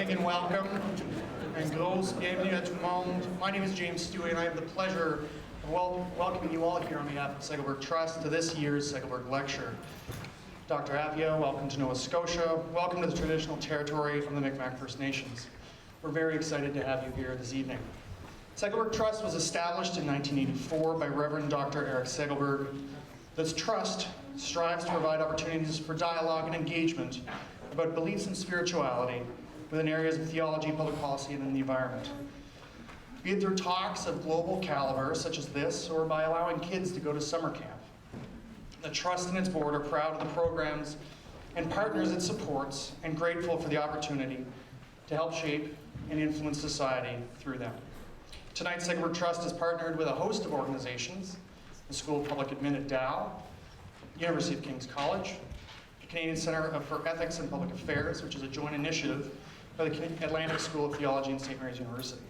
evening and welcome, and grosse bienvenue à tout le monde. My name is James Stewie, and I have the pleasure of welcoming you all here on behalf of Segelberg Trust to this year's Segelberg Lecture. Dr. Appiah, welcome to Nova Scotia. Welcome to the traditional territory of the Mi'kmaq First Nations. We're very excited to have you here this evening. Segelberg Trust was established in 1984 by Reverend Dr. Eric Segelberg. This trust strives to provide opportunities for dialogue and engagement about beliefs and spirituality within areas of theology, public policy, and in the environment. Be it through talks of global caliber, such as this, or by allowing kids to go to summer camp. The Trust and its board are proud of the programs and partners it supports and grateful for the opportunity to help shape and influence society through them. Tonight, Segelberg Trust is partnered with a host of organizations, the School of Public Admin at Dow, University of King's College, the Canadian Centre for Ethics and Public Affairs, which is a joint initiative by the Atlantic School of Theology and St. Mary's University.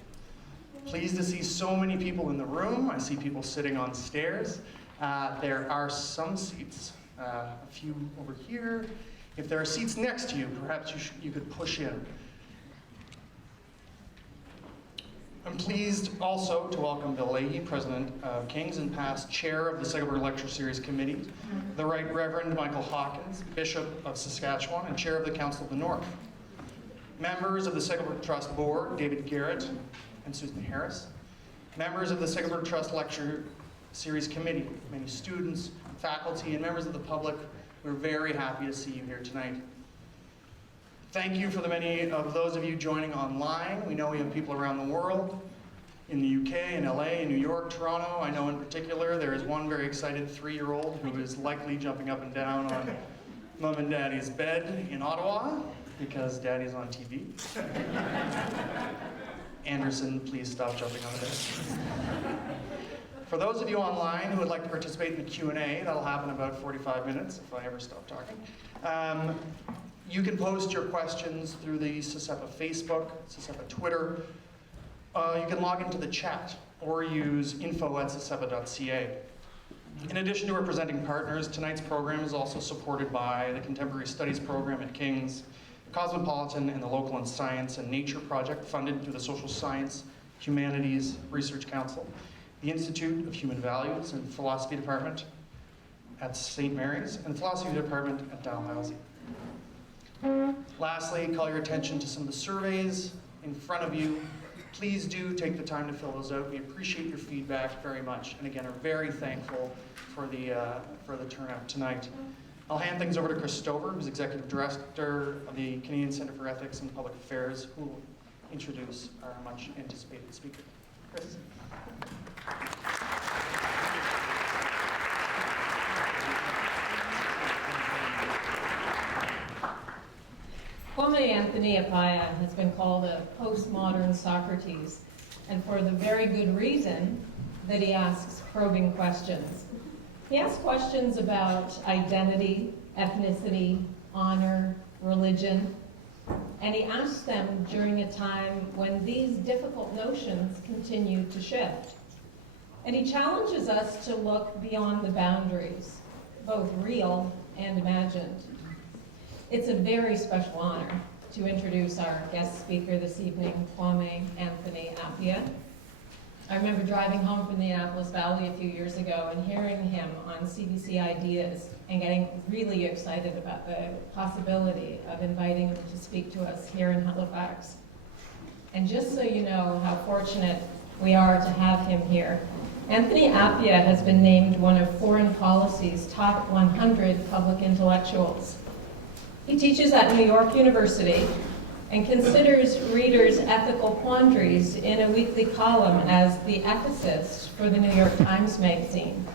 Pleased to see so many people in the room. I see people sitting on stairs. There are some seats, a few over here. If there are seats next to you, perhaps you could push in. I'm pleased also to welcome Bill Leahy, President of King's and past Chair of the Segelberg Lecture Series Committee, the Right Reverend Michael Hawkins, Bishop of Saskatchewan and Chair of the Council of the North. Members of the Segelberg Trust Board, David Garrett and Susan Harris. Members of the Segelberg Trust Lecture Series Committee, many students, faculty, and members of the public, we're very happy to see you here tonight. Thank you for the many of those of you joining online. We know we have people around the world, in the UK, in LA, in New York, Toronto. I know in particular there is one very excited 3-year-old who is likely jumping up and down on Mom and Daddy's bed in Ottawa because Daddy's on TV. Anderson, please stop jumping on the bed. For those of you online who would like to participate in the Q&A, that'll happen in about 45 minutes if I ever stop talking. You can post your questions through the SESEPA Facebook, SESEPA Twitter. You can log into the chat or use info@sesepa.ca. In addition to our presenting partners, tonight's program is also supported by the Contemporary Studies program at King's, Cosmopolitan, and the Local and Science and Nature Project funded through the Social Science Humanities Research Council, the Institute of Human Values and Philosophy Department at St. Mary's, and the Philosophy Department at Dalhousie. Lastly, call your attention to some of the surveys in front of you. Please do take the time to fill those out. We appreciate your feedback very much, and again, are very thankful for the turnout tonight. I'll hand things over to Chris Stover, who's Executive Director of the Canadian Centre for Ethics and Public Affairs, who will introduce our much anticipated speaker. Chris. Kwame Anthony Appiah has been called a postmodern Socrates, and for the very good reason that he asks probing questions. He asks questions about identity, ethnicity, honor, religion, and he asks them during a time when these difficult notions continue to shift. And he challenges us to look beyond the boundaries, both real and imagined. It's a very special honor to introduce our guest speaker this evening, Kwame Anthony Appiah. I remember driving home from the Annapolis Valley a few years ago and hearing him on CBC Ideas and getting really excited about the possibility of inviting him to speak to us here in Halifax. And just so you know how fortunate we are to have him here, Anthony Appiah has been named one of Foreign Policy's top 100 public intellectuals. He teaches at New York University and considers readers' ethical quandaries in a weekly column as the ethicist for the New York Times Magazine.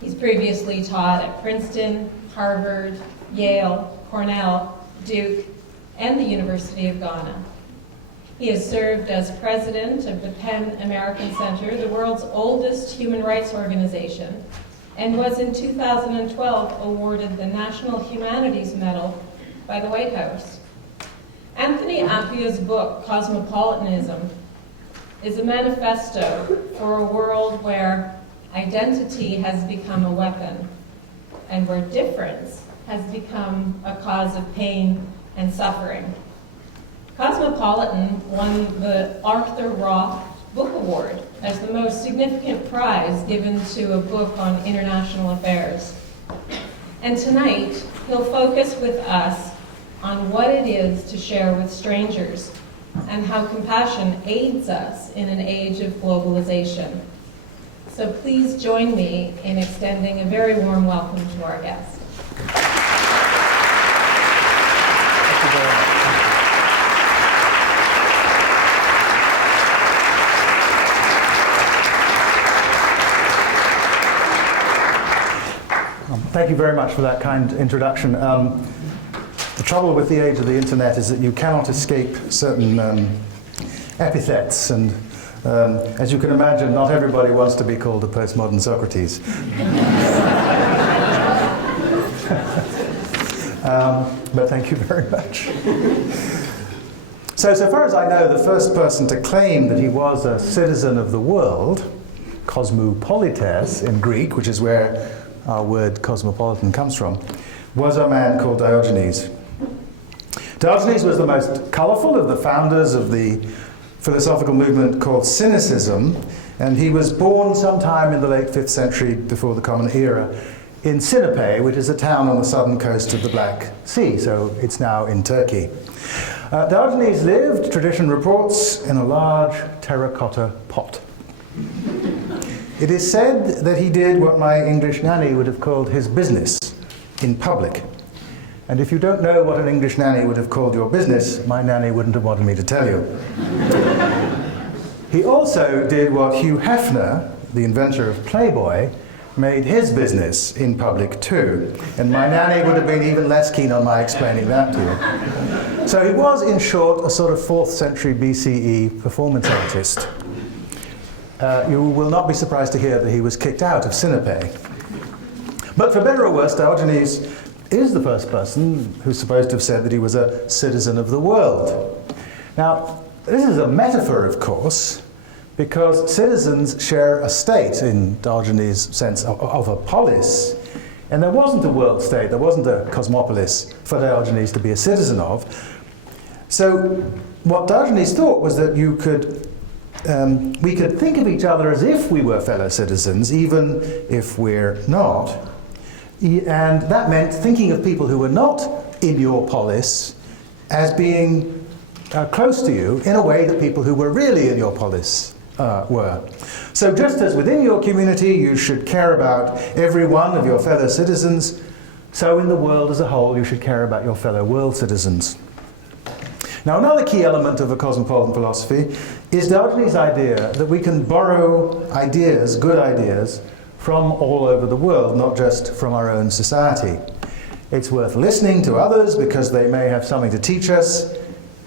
He's previously taught at Princeton, Harvard, Yale, Cornell, Duke, and the University of Ghana. He has served as president of the PEN American Center, the world's oldest human rights organization, and was in 2012 awarded the National Humanities Medal by the White House. Anthony Appiah's book, Cosmopolitanism, is a manifesto for a world where identity has become a weapon and where difference has become a cause of pain and suffering. Cosmopolitan won the Arthur Roth Book Award as the most significant prize given to a book on international affairs. And tonight, he'll focus with us on what it is to share with strangers and how compassion aids us in an age of globalization. So please join me in extending a very warm welcome to our guest. Thank you very much for that kind introduction. The trouble with the age of the internet is that you cannot escape certain epithets, and as you can imagine, not everybody wants to be called a postmodern Socrates. But thank you very much. So far as I know, the first person to claim that he was a citizen of the world, Cosmopolites in Greek, which is where our word cosmopolitan comes from, was a man called Diogenes. Diogenes was the most colourful of the founders of the philosophical movement called Cynicism, and he was born sometime in the late 5th century before the Common Era in Sinope, which is a town on the southern coast of the Black Sea, so it's now in Turkey. Diogenes lived, tradition reports, in a large terracotta pot. It is said that he did what my English nanny would have called his business in public. And if you don't know what an English nanny would have called your business, my nanny wouldn't have wanted me to tell you. He also did what Hugh Hefner, the inventor of Playboy, made his business in public too. And my nanny would have been even less keen on my explaining that to you. So he was, in short, a sort of 4th century BCE performance artist. You will not be surprised to hear that he was kicked out of Sinope. But for better or worse, Diogenes is the first person who's supposed to have said that he was a citizen of the world. Now, this is a metaphor, of course, because citizens share a state in Diogenes' sense of a polis, and there wasn't a world state, there wasn't a cosmopolis for Diogenes to be a citizen of. So what Diogenes thought was that we could think of each other as if we were fellow citizens, even if we're not. And that meant thinking of people who were not in your polis as being close to you in a way that people who were really in your polis were. So just as within your community you should care about every one of your fellow citizens, so in the world as a whole you should care about your fellow world citizens. Now, another key element of a cosmopolitan philosophy is Diogenes' idea that we can borrow ideas, good ideas, from all over the world, not just from our own society. It's worth listening to others because they may have something to teach us,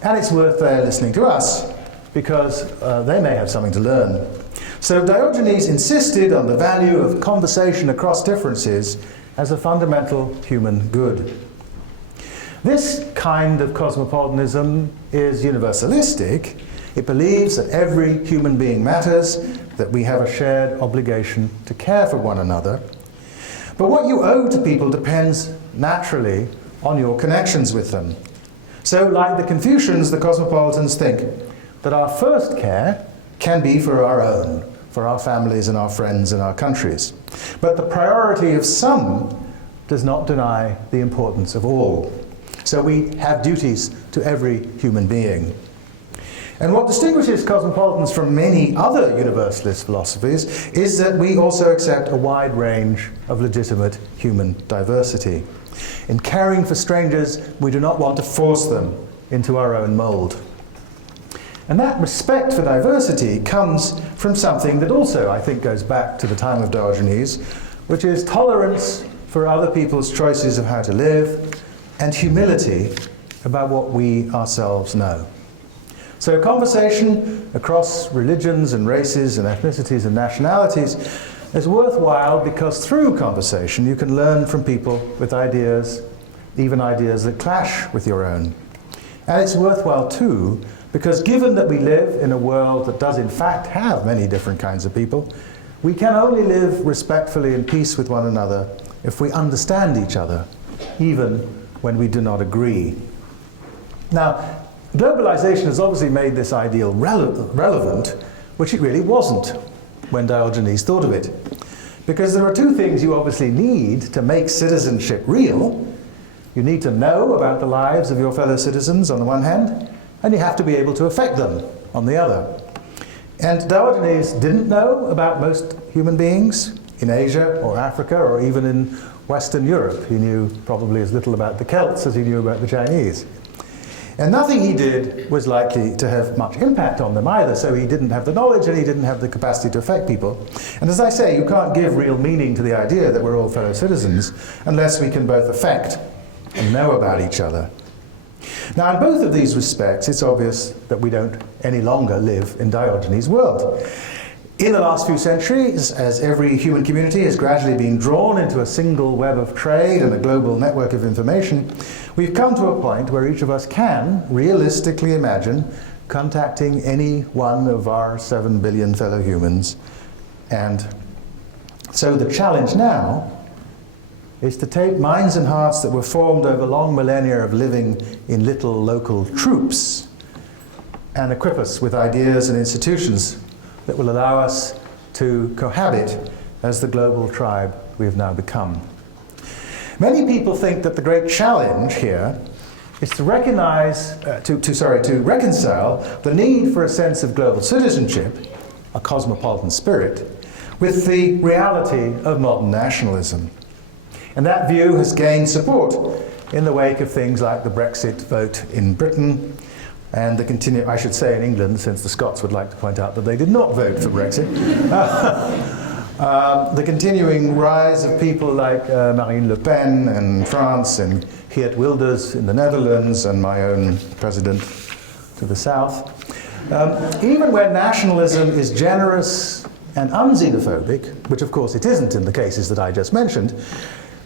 and it's worth listening to us because they may have something to learn. So Diogenes insisted on the value of conversation across differences as a fundamental human good. This kind of cosmopolitanism is universalistic. It believes that every human being matters, that we have a shared obligation to care for one another. But what you owe to people depends naturally on your connections with them. So, like the Confucians, the cosmopolitans think that our first care can be for our own, for our families and our friends and our countries. But the priority of some does not deny the importance of all. So we have duties to every human being. And what distinguishes cosmopolitans from many other universalist philosophies is that we also accept a wide range of legitimate human diversity. In caring for strangers, we do not want to force them into our own mold. And that respect for diversity comes from something that also, I think, goes back to the time of Diogenes, which is tolerance for other people's choices of how to live, and humility about what we ourselves know. So conversation across religions and races and ethnicities and nationalities is worthwhile because through conversation you can learn from people with ideas, even ideas that clash with your own. And it's worthwhile too because given that we live in a world that does in fact have many different kinds of people, we can only live respectfully in peace with one another if we understand each other, even when we do not agree. Now, globalization has obviously made this ideal relevant, which it really wasn't when Diogenes thought of it. Because there are two things you obviously need to make citizenship real. You need to know about the lives of your fellow citizens on the one hand, and you have to be able to affect them on the other. And Diogenes didn't know about most human beings in Asia or Africa or even in Western Europe. He knew probably as little about the Celts as he knew about the Chinese. And nothing he did was likely to have much impact on them either, so he didn't have the knowledge and he didn't have the capacity to affect people. And as I say, you can't give real meaning to the idea that we're all fellow citizens unless we can both affect and know about each other. Now, in both of these respects, it's obvious that we don't any longer live in Diogenes' world. In the last few centuries, as every human community has gradually been drawn into a single web of trade and a global network of information, we've come to a point where each of us can realistically imagine contacting any one of our 7 billion fellow humans. And so the challenge now is to take minds and hearts that were formed over long millennia of living in little local troops and equip us with ideas and institutions that will allow us to cohabit as the global tribe we have now become. Many people think that the great challenge here is to recognize, to reconcile the need for a sense of global citizenship, a cosmopolitan spirit, with the reality of modern nationalism. And that view has gained support in the wake of things like the Brexit vote in Britain, and the I should say in England, since the Scots would like to point out that they did not vote for Brexit. The continuing rise of people like Marine Le Pen in France, and Geert Wilders in the Netherlands, and my own president to the south. Even when nationalism is generous and unxenophobic, which of course it isn't in the cases that I just mentioned,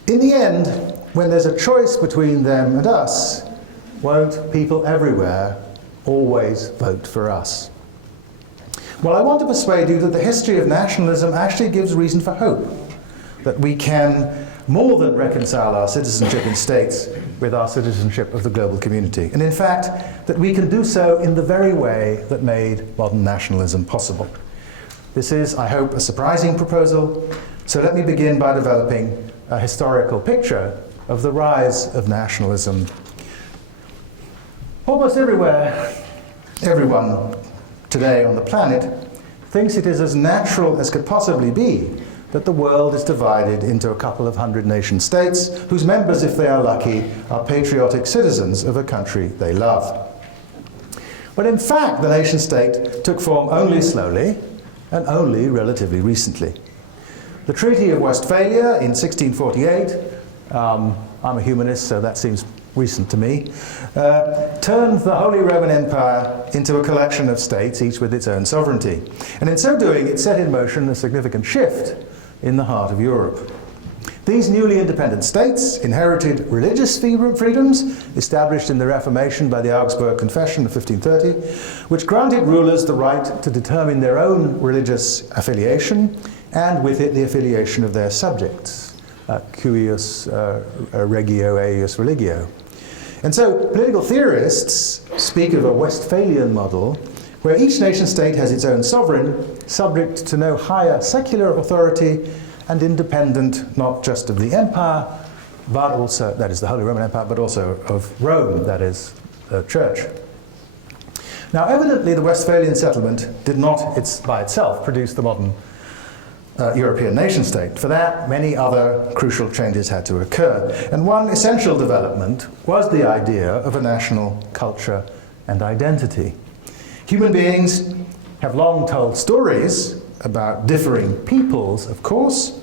in the end, when there's a choice between them and us, won't people everywhere always vote for us? Well, I want to persuade you that the history of nationalism actually gives reason for hope, that we can more than reconcile our citizenship in states with our citizenship of the global community, and in fact, that we can do so in the very way that made modern nationalism possible. This is, I hope, a surprising proposal, so let me begin by developing a historical picture of the rise of nationalism. Almost everywhere, everyone today on the planet thinks it is as natural as could possibly be that the world is divided into a couple of hundred nation states whose members, if they are lucky, are patriotic citizens of a country they love. But in fact, the nation state took form only slowly and only relatively recently. The Treaty of Westphalia in 1648, I'm a humanist, so that seems recent to me, turned the Holy Roman Empire into a collection of states, each with its own sovereignty. And in so doing, it set in motion a significant shift in the heart of Europe. These newly independent states inherited religious freedoms established in the Reformation by the Augsburg Confession of 1530, which granted rulers the right to determine their own religious affiliation and with it the affiliation of their subjects, cuius regio eius religio. And so political theorists speak of a Westphalian model where each nation-state has its own sovereign, subject to no higher secular authority and independent not just of the empire, but also, that is the Holy Roman Empire, but also of Rome, that is the Church. Now evidently the Westphalian settlement did not by itself produce the modern European nation-state. For that, many other crucial changes had to occur. And one essential development was the idea of a national culture and identity. Human beings have long told stories about differing peoples, of course.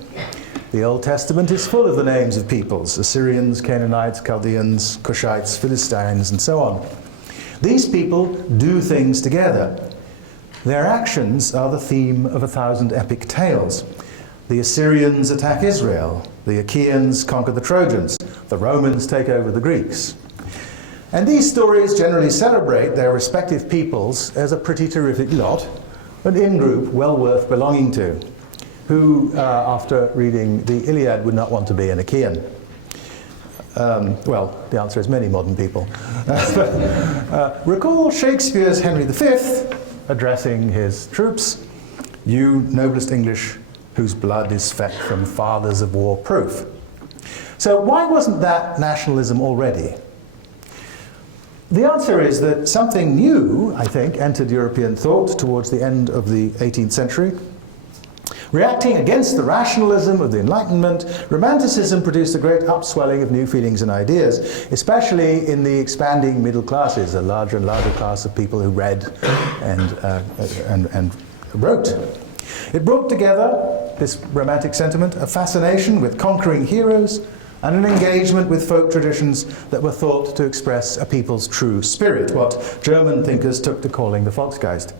The Old Testament is full of the names of peoples: Assyrians, Canaanites, Chaldeans, Cushites, Philistines, and so on. These people do things together. Their actions are the theme of 1,000 epic tales. The Assyrians attack Israel, the Achaeans conquer the Trojans, the Romans take over the Greeks. And these stories generally celebrate their respective peoples as a pretty terrific lot, an in-group well worth belonging to. Who, after reading the Iliad, would not want to be an Achaean? Well, the answer is many modern people. Recall Shakespeare's Henry V addressing his troops, "You noblest English, whose blood is fet from fathers of war proof." So why wasn't that nationalism already? The answer is that something new, I think, entered European thought towards the end of the 18th century. Reacting against the rationalism of the Enlightenment, Romanticism produced a great upswelling of new feelings and ideas, especially in the expanding middle classes, a larger and larger class of people who read and wrote. It brought together, this romantic sentiment, a fascination with conquering heroes and an engagement with folk traditions that were thought to express a people's true spirit, what German thinkers took to calling the Volksgeist.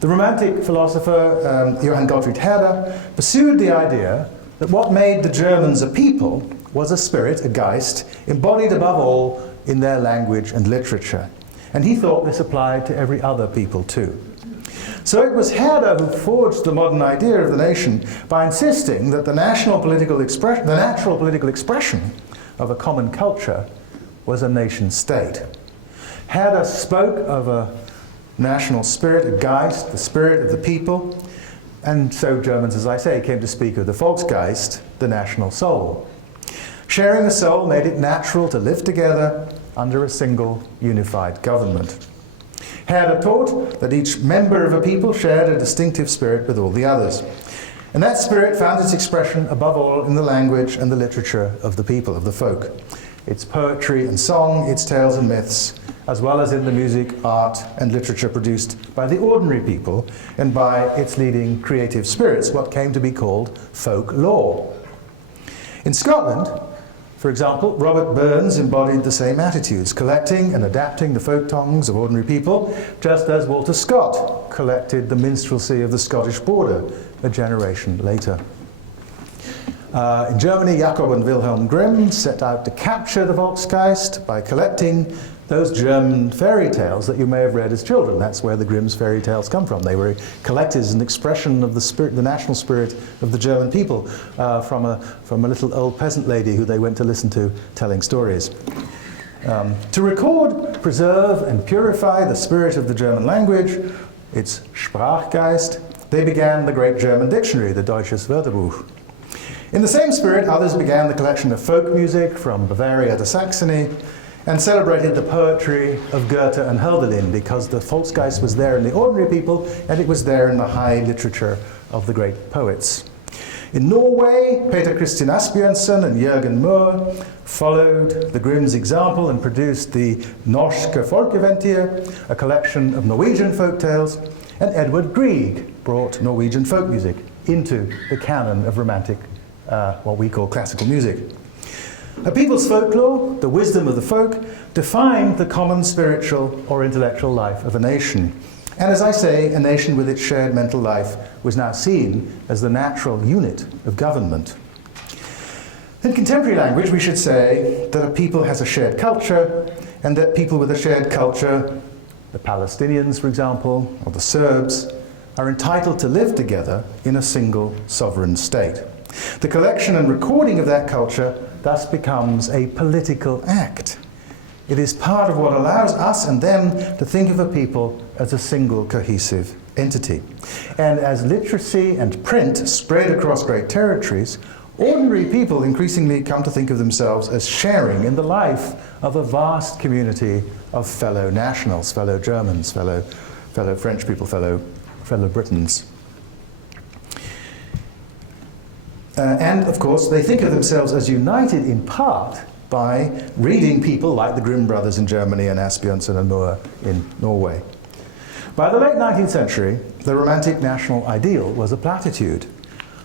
The Romantic philosopher Johann Gottfried Herder pursued the idea that what made the Germans a people was a spirit, a Geist, embodied above all in their language and literature. And he thought this applied to every other people too. So it was Herder who forged the modern idea of the nation by insisting that the natural political expression of a common culture was a nation state. Herder spoke of a national spirit, a Geist, the spirit of the people, and so Germans, as I say, came to speak of the Volksgeist, the national soul. Sharing the soul made it natural to live together under a single unified government. Herder taught that each member of a people shared a distinctive spirit with all the others. And that spirit found its expression above all in the language and the literature of the people, of the folk. Its poetry and song, its tales and myths, as well as in the music, art, and literature produced by the ordinary people and by its leading creative spirits, what came to be called folklore. In Scotland, for example, Robert Burns embodied the same attitudes, collecting and adapting the folk tongues of ordinary people, just as Walter Scott collected the minstrelsy of the Scottish border a generation later. In Germany, Jakob and Wilhelm Grimm set out to capture the Volksgeist by collecting those German fairy tales that you may have read as children. That's where the Grimm's fairy tales come from. They were collected as an expression of the spirit, the national spirit of the German people, from a little old peasant lady who they went to listen to telling stories. To record, preserve, and purify the spirit of the German language, its Sprachgeist, they began the great German dictionary, the Deutsches Wörterbuch. In the same spirit, others began the collection of folk music from Bavaria to Saxony, and celebrated the poetry of Goethe and Hölderlin, because the Volksgeist was there in the ordinary people, and it was there in the high literature of the great poets. In Norway, Peter Christian Asbjørnsen and Jørgen Moe followed the Grimm's example and produced the Norske Folkeeventyr, a collection of Norwegian folk tales, and Edvard Grieg brought Norwegian folk music into the canon of romantic, what we call classical music. A people's folklore, the wisdom of the folk, defined the common spiritual or intellectual life of a nation. And as I say, a nation with its shared mental life was now seen as the natural unit of government. In contemporary language, we should say that a people has a shared culture, and that people with a shared culture, the Palestinians, for example, or the Serbs, are entitled to live together in a single sovereign state. The collection and recording of that culture thus becomes a political act. It is part of what allows us and them to think of a people as a single cohesive entity. And as literacy and print spread across great territories, ordinary people increasingly come to think of themselves as sharing in the life of a vast community of fellow nationals, fellow Germans, fellow French people, fellow Britons. And of course, they think of themselves as united in part by reading people like the Grimm brothers in Germany and Asbjørnsen and Moe in Norway. By the late 19th century, the romantic national ideal was a platitude.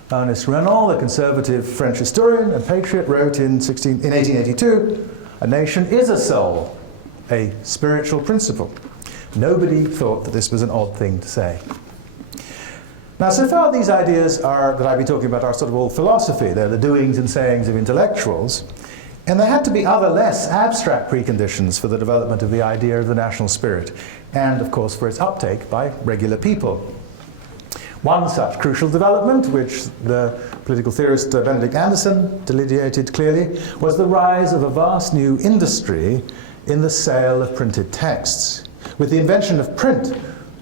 Ernest Renan, the conservative French historian and patriot, wrote in 1882, "A nation is a soul, a spiritual principle." Nobody thought that this was an odd thing to say. Now, so far these ideas that I've been talking about are sort of all philosophy. They're the doings and sayings of intellectuals. And there had to be other less abstract preconditions for the development of the idea of the national spirit, and of course for its uptake by regular people. One such crucial development, which the political theorist Benedict Anderson delineated clearly, was the rise of a vast new industry in the sale of printed texts. With the invention of print,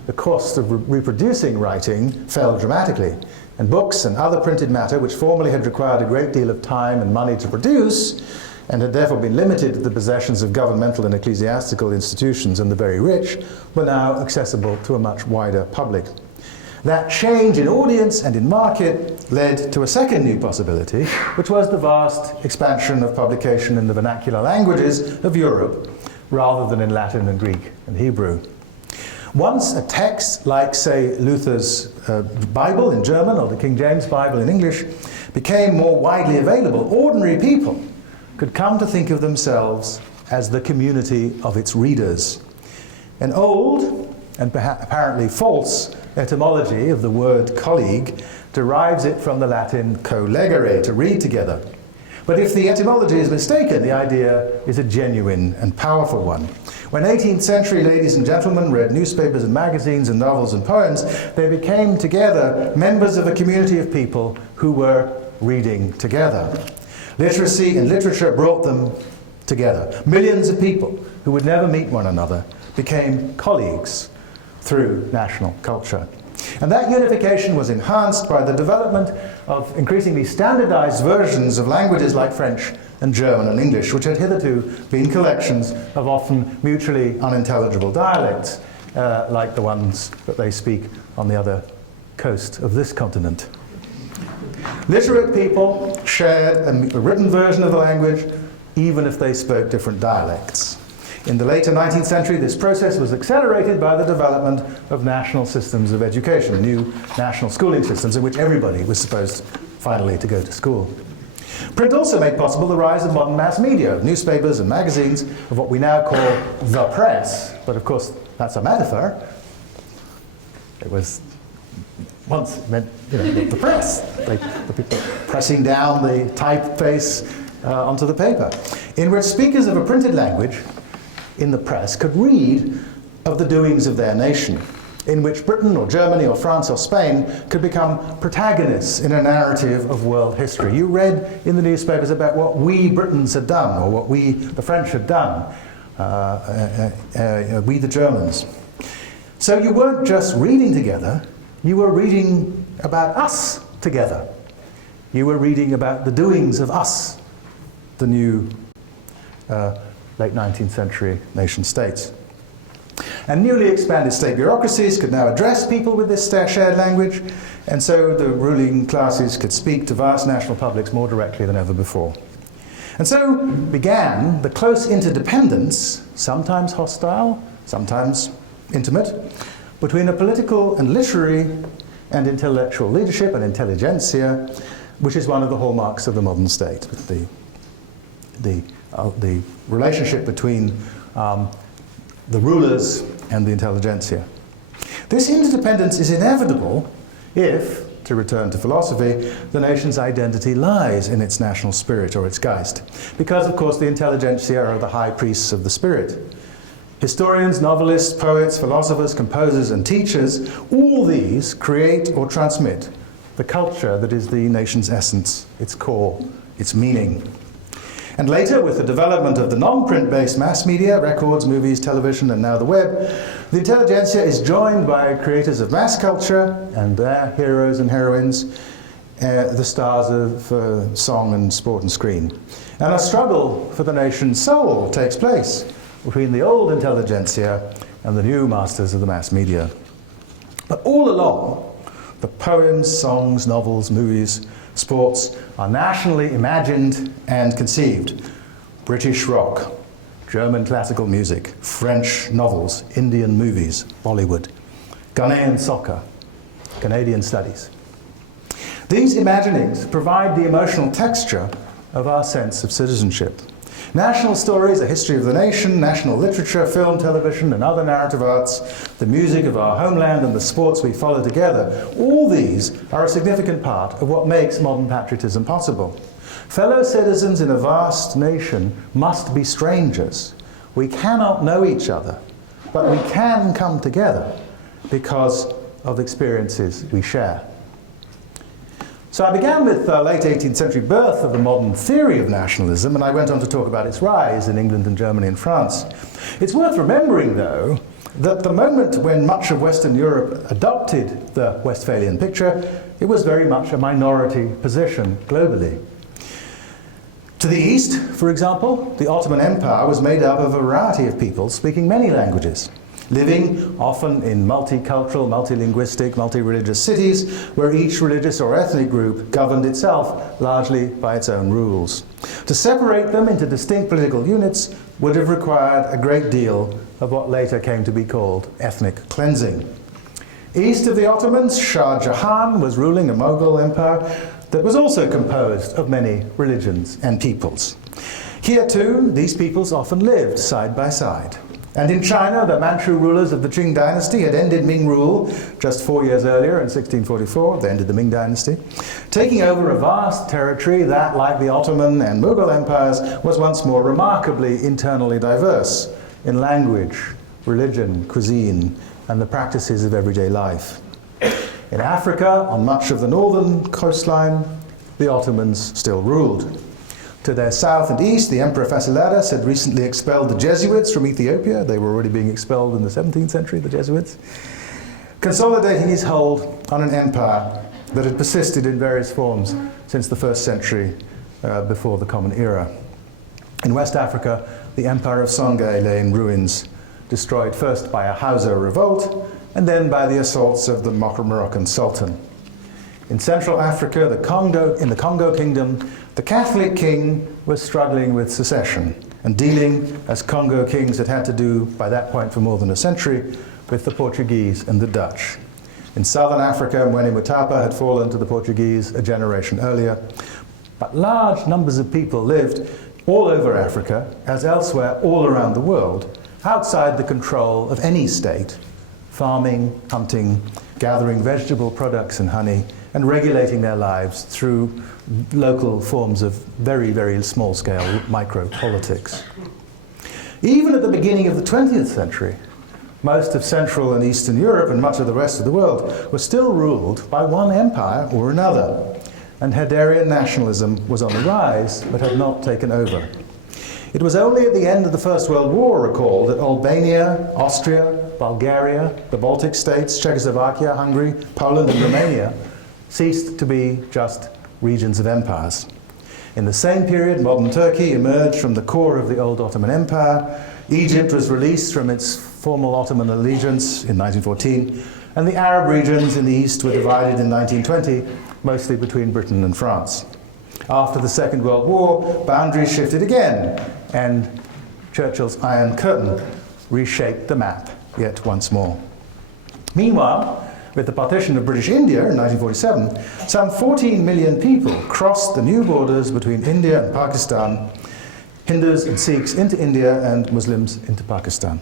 the cost of reproducing writing fell dramatically, and books and other printed matter, which formerly had required a great deal of time and money to produce, and had therefore been limited to the possessions of governmental and ecclesiastical institutions and the very rich, were now accessible to a much wider public. That change in audience and in market led to a second new possibility, which was the vast expansion of publication in the vernacular languages of Europe, rather than in Latin and Greek and Hebrew. Once a text like, say, Luther's Bible in German or the King James Bible in English became more widely available, ordinary people could come to think of themselves as the community of its readers. An old and apparently false etymology of the word colleague derives it from the Latin collegere, to read together. But if the etymology is mistaken, the idea is a genuine and powerful one. When 18th century ladies and gentlemen read newspapers and magazines and novels and poems, they became together members of a community of people who were reading together. Literacy and literature brought them together. Millions of people who would never meet one another became colleagues through national culture. And that unification was enhanced by the development of increasingly standardized versions of languages like French and German and English, which had hitherto been collections of often mutually unintelligible dialects, like the ones that they speak on the other coast of this continent. Literate people shared a written version of the language, even if they spoke different dialects. In the later 19th century, this process was accelerated by the development of national systems of education, new national schooling systems in which everybody was supposed finally to go to school. Print also made possible the rise of modern mass media, of newspapers and magazines, of what we now call the press, but of course that's a metaphor. It was once meant, the press, the people pressing down the typeface onto the paper, in which speakers of a printed language in the press could read of the doings of their nation, in which Britain or Germany or France or Spain could become protagonists in a narrative of world history. You read in the newspapers about what we Britons had done, or what we, the French, had done, we the Germans. So you weren't just reading together, you were reading about us together. You were reading about the doings of us, the new late 19th century nation states. And newly expanded state bureaucracies could now address people with this shared language, and so the ruling classes could speak to vast national publics more directly than ever before. And so began the close interdependence, sometimes hostile, sometimes intimate, between a political and literary and intellectual leadership and intelligentsia, which is one of the hallmarks of the modern state, the relationship between the rulers and the intelligentsia. This interdependence is inevitable if, to return to philosophy, the nation's identity lies in its national spirit or its Geist, because, of course, the intelligentsia are the high priests of the spirit. Historians, novelists, poets, philosophers, composers, and teachers, all these create or transmit the culture that is the nation's essence, its core, its meaning. And later, with the development of the non-print-based mass media, records, movies, television, and now the web, the intelligentsia is joined by creators of mass culture and their heroes and heroines, the stars of song and sport and screen. And a struggle for the nation's soul takes place between the old intelligentsia and the new masters of the mass media. But all along, the poems, songs, novels, movies, sports are nationally imagined and conceived. British rock, German classical music, French novels, Indian movies, Bollywood, Ghanaian soccer, Canadian studies. These imaginings provide the emotional texture of our sense of citizenship. National stories, a history of the nation, national literature, film, television, and other narrative arts, the music of our homeland and the sports we follow together, all these are a significant part of what makes modern patriotism possible. Fellow citizens in a vast nation must be strangers. We cannot know each other, but we can come together because of experiences we share. So I began with the late 18th century birth of the modern theory of nationalism, and I went on to talk about its rise in England and Germany and France. It's worth remembering, though, that the moment when much of Western Europe adopted the Westphalian picture, it was very much a minority position globally. To the east, for example, the Ottoman Empire was made up of a variety of people speaking many languages, living often in multicultural, multilinguistic, multi-religious cities where each religious or ethnic group governed itself largely by its own rules. To separate them into distinct political units would have required a great deal of what later came to be called ethnic cleansing. East of the Ottomans, Shah Jahan was ruling a Mughal empire that was also composed of many religions and peoples. Here too, these peoples often lived side by side. And in China, the Manchu rulers of the Qing dynasty had ended Ming rule just 4 years earlier in 1644. They ended the Ming dynasty, taking over a vast territory that, like the Ottoman and Mughal empires, was once more remarkably internally diverse in language, religion, cuisine, and the practices of everyday life. In Africa, on much of the northern coastline, the Ottomans still ruled. To their south and east, the Emperor Fasilides had recently expelled the Jesuits from Ethiopia. They were already being expelled in the 17th century, the Jesuits, consolidating his hold on an empire that had persisted in various forms since the 1st century before the Common Era. In West Africa, the Empire of Songhai lay in ruins, destroyed first by a Hausa revolt and then by the assaults of the Moroccan Sultan. In Central Africa, in the Congo Kingdom, the Catholic king was struggling with secession and dealing, as Congo kings had had to do by that point for more than a century, with the Portuguese and the Dutch. In southern Africa, Mwene Mutapa had fallen to the Portuguese a generation earlier. But large numbers of people lived all over Africa, as elsewhere all around the world, outside the control of any state, farming, hunting, gathering vegetable products and honey, and regulating their lives through local forms of very, very small-scale micro-politics. Even at the beginning of the 20th century, most of Central and Eastern Europe and much of the rest of the world were still ruled by one empire or another, and Herderian nationalism was on the rise but had not taken over. It was only at the end of the First World War, recall, that Albania, Austria, Bulgaria, the Baltic states, Czechoslovakia, Hungary, Poland and Romania ceased to be just regions of empires. In the same period, modern Turkey emerged from the core of the old Ottoman Empire, Egypt was released from its formal Ottoman allegiance in 1914, and the Arab regions in the east were divided in 1920, mostly between Britain and France. After the Second World War, boundaries shifted again, and Churchill's Iron Curtain reshaped the map yet once more. Meanwhile, with the partition of British India in 1947, some 14 million people crossed the new borders between India and Pakistan, Hindus and Sikhs into India and Muslims into Pakistan.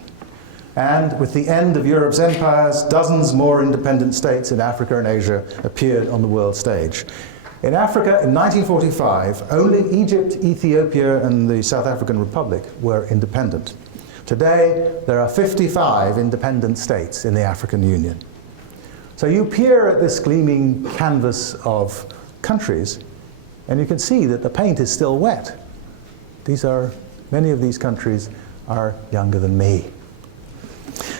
And with the end of Europe's empires, dozens more independent states in Africa and Asia appeared on the world stage. In Africa, in 1945, only Egypt, Ethiopia, and the South African Republic were independent. Today, there are 55 independent states in the African Union. So you peer at this gleaming canvas of countries, and you can see that the paint is still wet. Many of these countries are younger than me.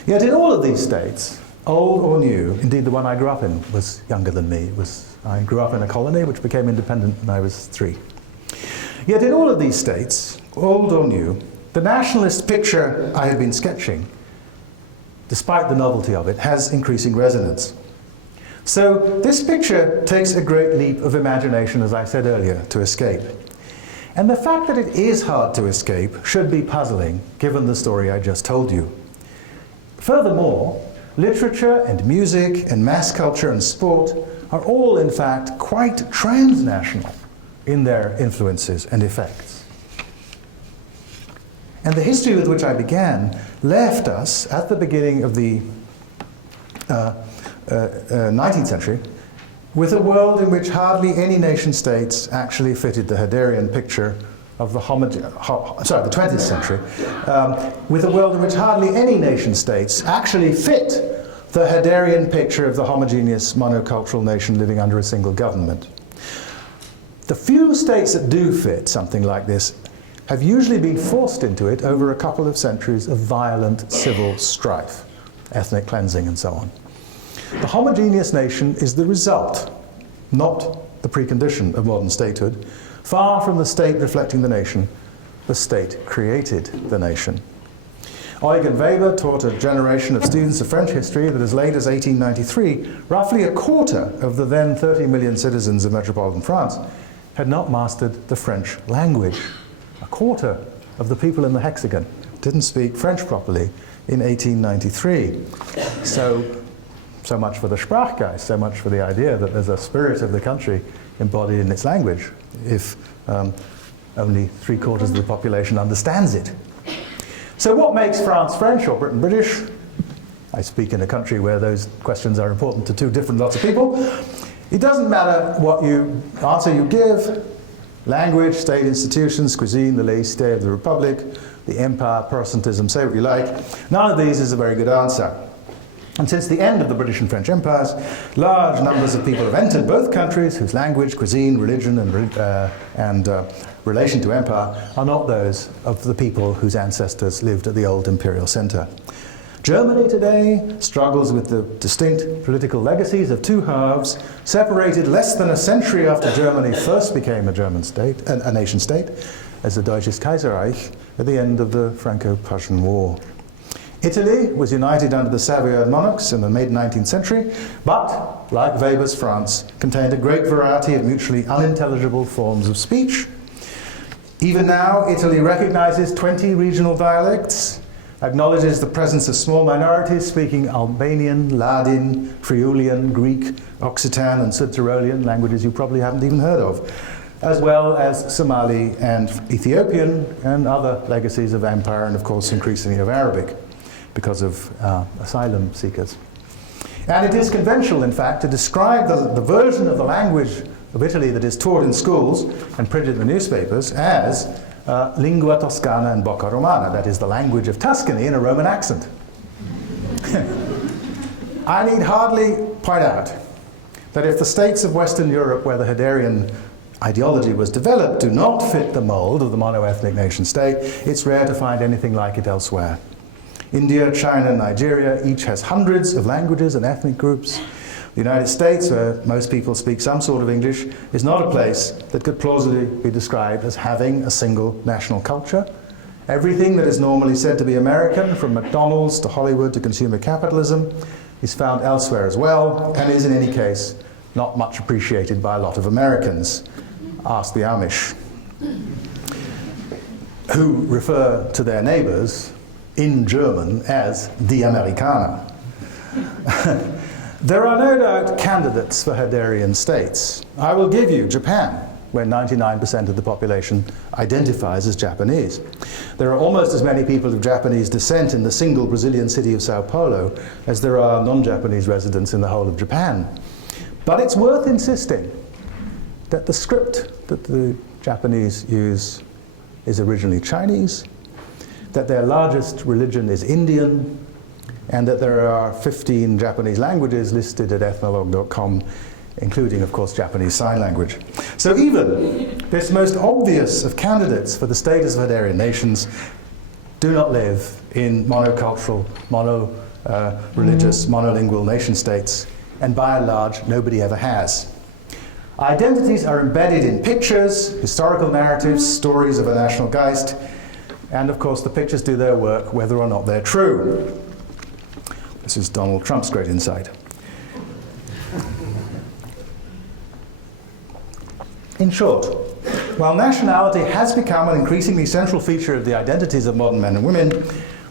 Yet in all of these states, old or new, indeed the one I grew up in was younger than me. I grew up in a colony which became independent when I was 3. Yet in all of these states, old or new, the nationalist picture I have been sketching, despite the novelty of it, has increasing resonance. So this picture takes a great leap of imagination, as I said earlier, to escape. And the fact that it is hard to escape should be puzzling, given the story I just told you. Furthermore, literature and music and mass culture and sport are all, in fact, quite transnational in their influences and effects. And the history with which I began left us, at the beginning of the 19th century, with a world in which hardly any nation-states actually fitted the Herderian picture of the 20th century, with a world in which hardly any nation-states actually fit the Herderian picture of the homogeneous monocultural nation living under a single government. The few states that do fit something like this have usually been forced into it over a couple of centuries of violent civil strife, ethnic cleansing and so on. The homogeneous nation is the result, not the precondition of modern statehood. Far from the state reflecting the nation, the state created the nation. Eugen Weber taught a generation of students of French history that as late as 1893, roughly a quarter of the then 30 million citizens of metropolitan France had not mastered the French language. A quarter of the people in the hexagon didn't speak French properly in 1893. So much for the Sprachgeist, so much for the idea that there's a spirit of the country embodied in its language, if only 3/4 of the population understands it. So what makes France French or Britain British? I speak in a country where those questions are important to two different lots of people. It doesn't matter what answer you give. Language, state institutions, cuisine, the laïcité of the Republic, the empire, Protestantism, say what you like. None of these is a very good answer. And since the end of the British and French empires, large numbers of people have entered both countries whose language, cuisine, religion, and relation to empire are not those of the people whose ancestors lived at the old imperial center. Germany today struggles with the distinct political legacies of two halves, separated less than a century after Germany first became a German state, a nation state, as the Deutsches Kaiserreich at the end of the Franco-Prussian War. Italy was united under the Savoyard monarchs in the mid-19th century, but, like Weber's France, contained a great variety of mutually unintelligible forms of speech. Even now, Italy recognizes 20 regional dialects, acknowledges the presence of small minorities speaking Albanian, Ladin, Friulian, Greek, Occitan, and Sud-Tyrolean, languages you probably haven't even heard of, as well as Somali and Ethiopian and other legacies of empire, and of course increasingly of Arabic, because of asylum seekers. And it is conventional, in fact, to describe the version of the language of Italy that is taught in schools and printed in the newspapers as lingua toscana and bocca romana, that is the language of Tuscany in a Roman accent. I need hardly point out that if the states of Western Europe where the Herderian ideology was developed do not fit the mold of the monoethnic nation state, it's rare to find anything like it elsewhere. India, China, and Nigeria each has hundreds of languages and ethnic groups. The United States, where most people speak some sort of English, is not a place that could plausibly be described as having a single national culture. Everything that is normally said to be American, from McDonald's to Hollywood to consumer capitalism, is found elsewhere as well, and is in any case not much appreciated by a lot of Americans. Ask the Amish, who refer to their neighbors in German as die Amerikaner. There are no doubt candidates for Herderian states. I will give you Japan, where 99% of the population identifies as Japanese. There are almost as many people of Japanese descent in the single Brazilian city of Sao Paulo as there are non-Japanese residents in the whole of Japan. But it's worth insisting that the script that the Japanese use is originally Chinese, that their largest religion is Indian, and that there are 15 Japanese languages listed at ethnologue.com, including, of course, Japanese Sign Language. So even this most obvious of candidates for the status of Herderian nations do not live in monocultural, mono-religious, monolingual nation states, and by and large, nobody ever has. Identities are embedded in pictures, historical narratives, stories of a national Geist, and of course the pictures do their work whether or not they're true. This is Donald Trump's great insight. In short, while nationality has become an increasingly central feature of the identities of modern men and women,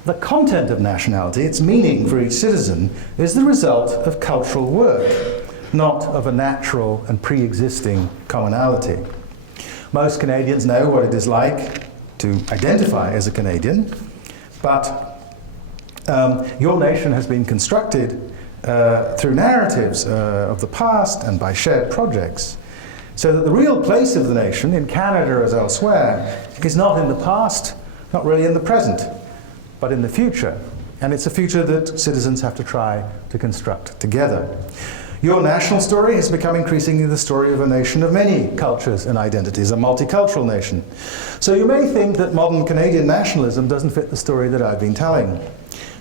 the content of nationality, its meaning for each citizen, is the result of cultural work, not of a natural and pre-existing commonality. Most Canadians know what it is like to identify as a Canadian, but your nation has been constructed through narratives of the past and by shared projects, so that the real place of the nation, in Canada as elsewhere, is not in the past, not really in the present, but in the future, and it's a future that citizens have to try to construct together. Your national story has become increasingly the story of a nation of many cultures and identities, a multicultural nation. So you may think that modern Canadian nationalism doesn't fit the story that I've been telling.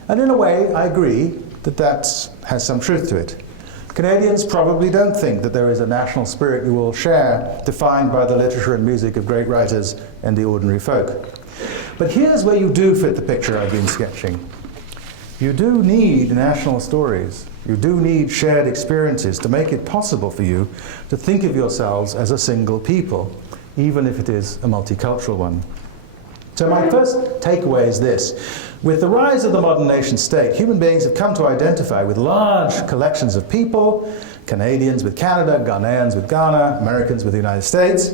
And in a way, I agree that that has some truth to it. Canadians probably don't think that there is a national spirit we all share, defined by the literature and music of great writers and the ordinary folk. But here's where you do fit the picture I've been sketching. You do need national stories. You do need shared experiences to make it possible for you to think of yourselves as a single people, even if it is a multicultural one. So my first takeaway is this. With the rise of the modern nation state, human beings have come to identify with large collections of people, Canadians with Canada, Ghanaians with Ghana, Americans with the United States.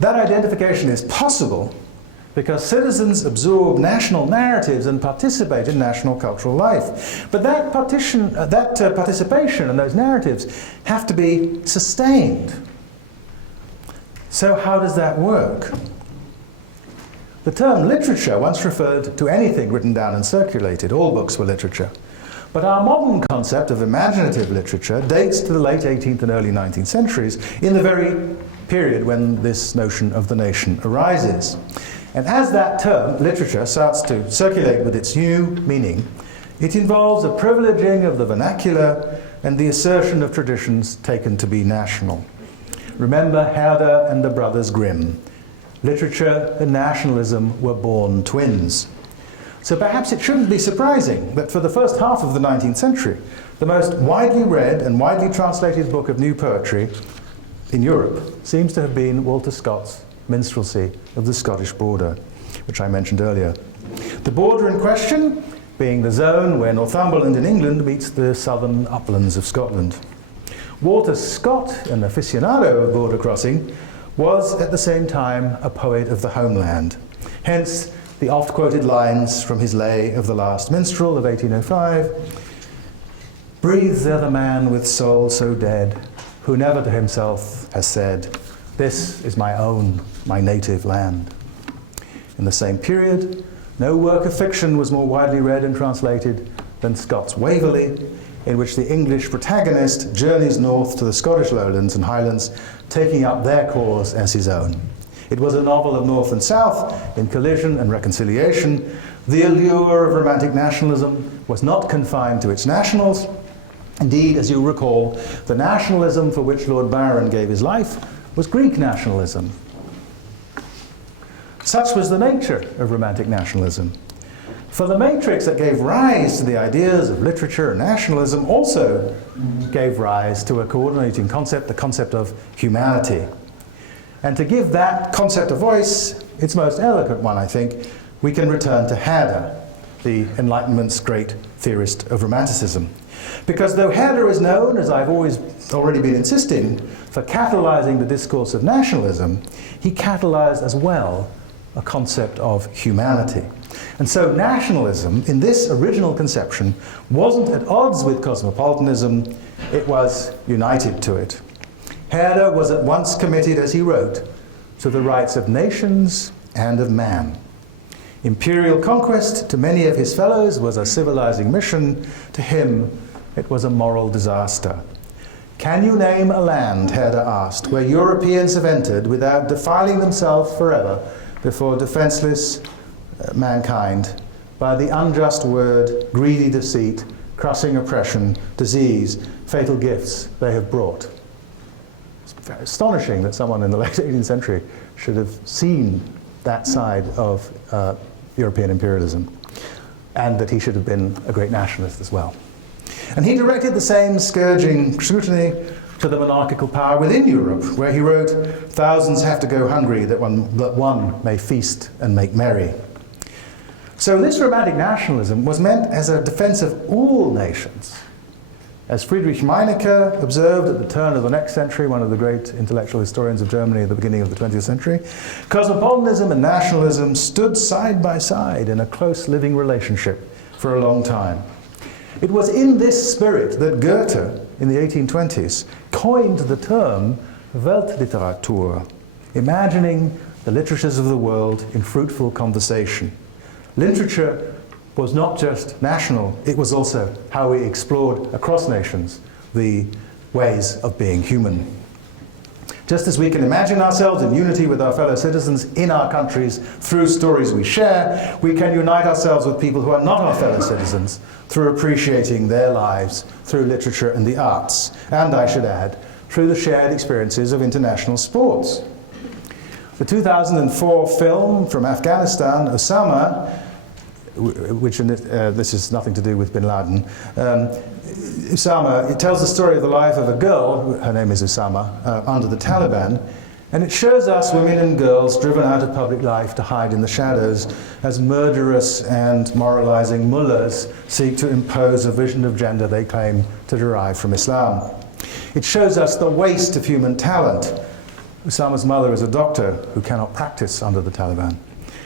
That identification is possible because citizens absorb national narratives and participate in national cultural life. But that participation and those narratives have to be sustained. So how does that work? The term literature once referred to anything written down and circulated. All books were literature. But our modern concept of imaginative literature dates to the late 18th and early 19th centuries, in the very period when this notion of the nation arises. And as that term, literature, starts to circulate with its new meaning, it involves a privileging of the vernacular and the assertion of traditions taken to be national. Remember Herder and the Brothers Grimm. Literature and nationalism were born twins. So perhaps it shouldn't be surprising that for the first half of the 19th century, the most widely read and widely translated book of new poetry in Europe seems to have been Walter Scott's Minstrelsy of the Scottish Border, which I mentioned earlier. The border in question being the zone where Northumberland in England meets the southern uplands of Scotland. Walter Scott, an aficionado of border crossing, was at the same time a poet of the homeland. Hence the oft-quoted lines from his lay of the Last Minstrel of 1805. Breathes there the man with soul so dead, who never to himself has said, this is my own, my native land. In the same period, no work of fiction was more widely read and translated than Scott's Waverley, in which the English protagonist journeys north to the Scottish lowlands and highlands, taking up their cause as his own. It was a novel of North and South, in collision and reconciliation. The allure of romantic nationalism was not confined to its nationals. Indeed, as you recall, the nationalism for which Lord Byron gave his life was Greek nationalism. Such was the nature of romantic nationalism. For the matrix that gave rise to the ideas of literature and nationalism also gave rise to a coordinating concept, the concept of humanity. And to give that concept a voice, its most eloquent one, I think, we can return to Herder, the Enlightenment's great theorist of Romanticism. Because though Herder is known, as I've already been insisting, for catalyzing the discourse of nationalism, he catalyzed as well a concept of humanity. And so nationalism, in this original conception, wasn't at odds with cosmopolitanism, it was united to it. Herder was at once committed, as he wrote, to the rights of nations and of man. Imperial conquest to many of his fellows was a civilizing mission. To him, it was a moral disaster. Can you name a land, Herder asked, where Europeans have entered without defiling themselves forever before defenseless mankind by the unjust word, greedy deceit, crushing oppression, disease, fatal gifts they have brought? It's very astonishing that someone in the late 18th century should have seen that side of European imperialism, and that he should have been a great nationalist as well. And he directed the same scourging scrutiny to the monarchical power within Europe, where he wrote, "Thousands have to go hungry that one may feast and make merry." So this romantic nationalism was meant as a defense of all nations. As Friedrich Meinecke observed at the turn of the next century, one of the great intellectual historians of Germany at the beginning of the 20th century, cosmopolitanism and nationalism stood side by side in a close living relationship for a long time. It was in this spirit that Goethe, in the 1820s, coined the term Weltliteratur, imagining the literatures of the world in fruitful conversation. Literature was not just national, it was also how we explored across nations the ways of being human. Just as we can imagine ourselves in unity with our fellow citizens in our countries through stories we share, we can unite ourselves with people who are not our fellow citizens through appreciating their lives through literature and the arts, and I should add, through the shared experiences of international sports. The 2004 film from Afghanistan, Osama, which this is nothing to do with bin Laden, Usama, it tells the story of the life of a girl, her name is Usama, under the Taliban, and it shows us women and girls driven out of public life to hide in the shadows as murderous and moralizing mullahs seek to impose a vision of gender they claim to derive from Islam. It shows us the waste of human talent. Usama's mother is a doctor who cannot practice under the Taliban.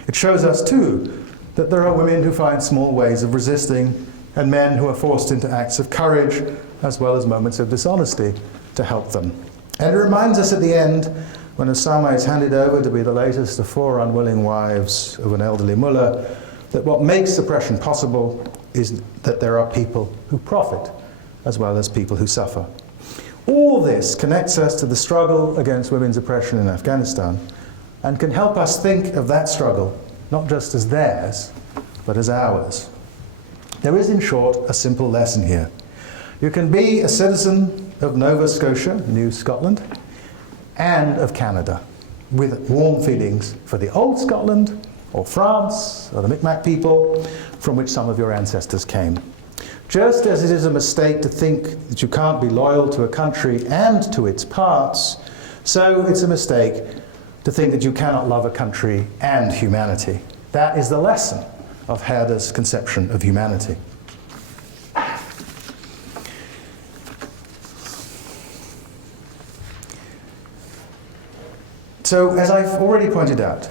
It shows us, too, that there are women who find small ways of resisting and men who are forced into acts of courage as well as moments of dishonesty to help them. And it reminds us at the end, when Osama is handed over to be the latest of 4 unwilling wives of an elderly mullah, that what makes oppression possible is that there are people who profit as well as people who suffer. All this connects us to the struggle against women's oppression in Afghanistan and can help us think of that struggle not just as theirs, but as ours. There is, in short, a simple lesson here. You can be a citizen of Nova Scotia, New Scotland, and of Canada, with warm feelings for the old Scotland, or France, or the Micmac people, from which some of your ancestors came. Just as it is a mistake to think that you can't be loyal to a country and to its parts, so it's a mistake to think that you cannot love a country and humanity. That is the lesson of Herder's conception of humanity. So, as I've already pointed out,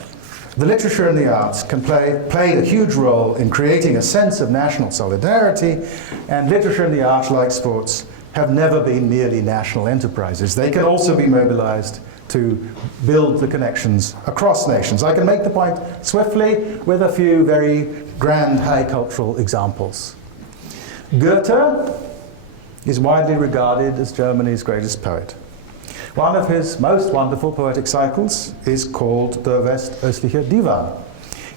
the literature and the arts can play a huge role in creating a sense of national solidarity, and literature and the arts, like sports, have never been merely national enterprises. They can also be mobilized to build the connections across nations. I can make the point swiftly with a few very grand high cultural examples. Goethe is widely regarded as Germany's greatest poet. One of his most wonderful poetic cycles is called the Westöstlicher Divan.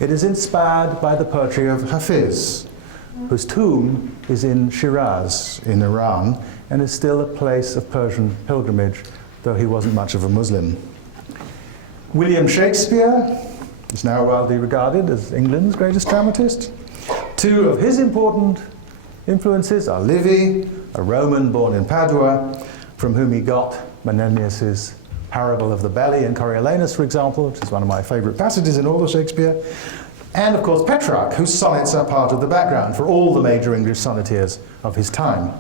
It is inspired by the poetry of Hafiz, whose tomb is in Shiraz in Iran and is still a place of Persian pilgrimage, though he wasn't much of a Muslim. William Shakespeare is now widely regarded as England's greatest dramatist. 2 of his important influences are Livy, a Roman born in Padua, from whom he got Menenius's Parable of the Belly in Coriolanus, for example, which is one of my favorite passages in all of Shakespeare. And of course Petrarch, whose sonnets are part of the background for all the major English sonneteers of his time.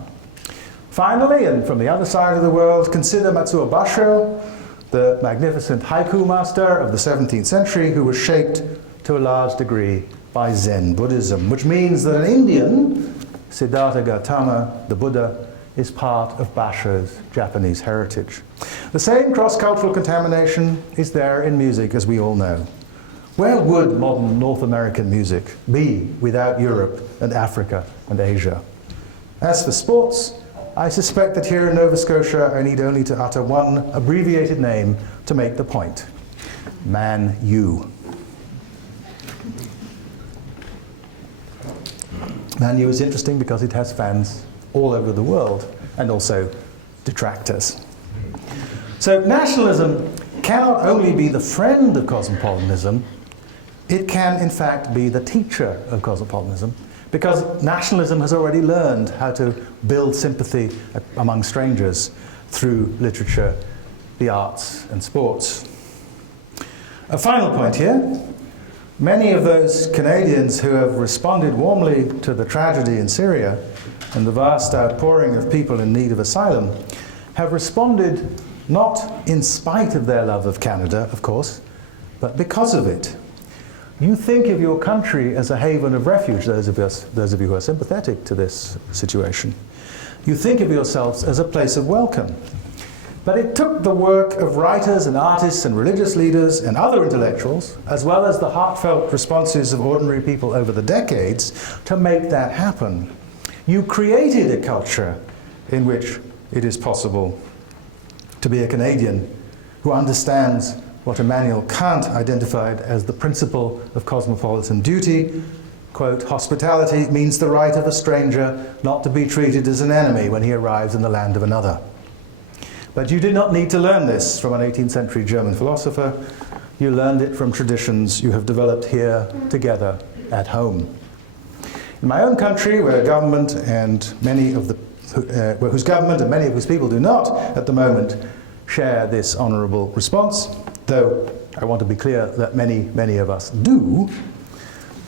Finally, and from the other side of the world, consider Matsuo Basho, the magnificent haiku master of the 17th century, who was shaped to a large degree by Zen Buddhism, which means that an Indian, Siddhartha Gautama, the Buddha, is part of Basho's Japanese heritage. The same cross-cultural contamination is there in music, as we all know. Where would modern North American music be without Europe and Africa and Asia? As for sports, I suspect that here in Nova Scotia I need only to utter one abbreviated name to make the point. Man U. Man U is interesting because it has fans all over the world, and also detractors. So nationalism cannot only be the friend of cosmopolitanism, it can in fact be the teacher of cosmopolitanism, because nationalism has already learned how to build sympathy among strangers through literature, the arts, and sports. A final point here. Many of those Canadians who have responded warmly to the tragedy in Syria and the vast outpouring of people in need of asylum have responded not in spite of their love of Canada, of course, but because of it. You think of your country as a haven of refuge, those of you who are sympathetic to this situation. You think of yourselves as a place of welcome. But it took the work of writers and artists and religious leaders and other intellectuals, as well as the heartfelt responses of ordinary people over the decades, to make that happen. You created a culture in which it is possible to be a Canadian who understands what Immanuel Kant identified as the principle of cosmopolitan duty. Quote, hospitality means the right of a stranger not to be treated as an enemy when he arrives in the land of another. But you did not need to learn this from an 18th century German philosopher. You learned it from traditions you have developed here together at home. In my own country, where government and many of the whose government and many of whose people do not, at the moment, share this honourable response, though I want to be clear that many, many of us do,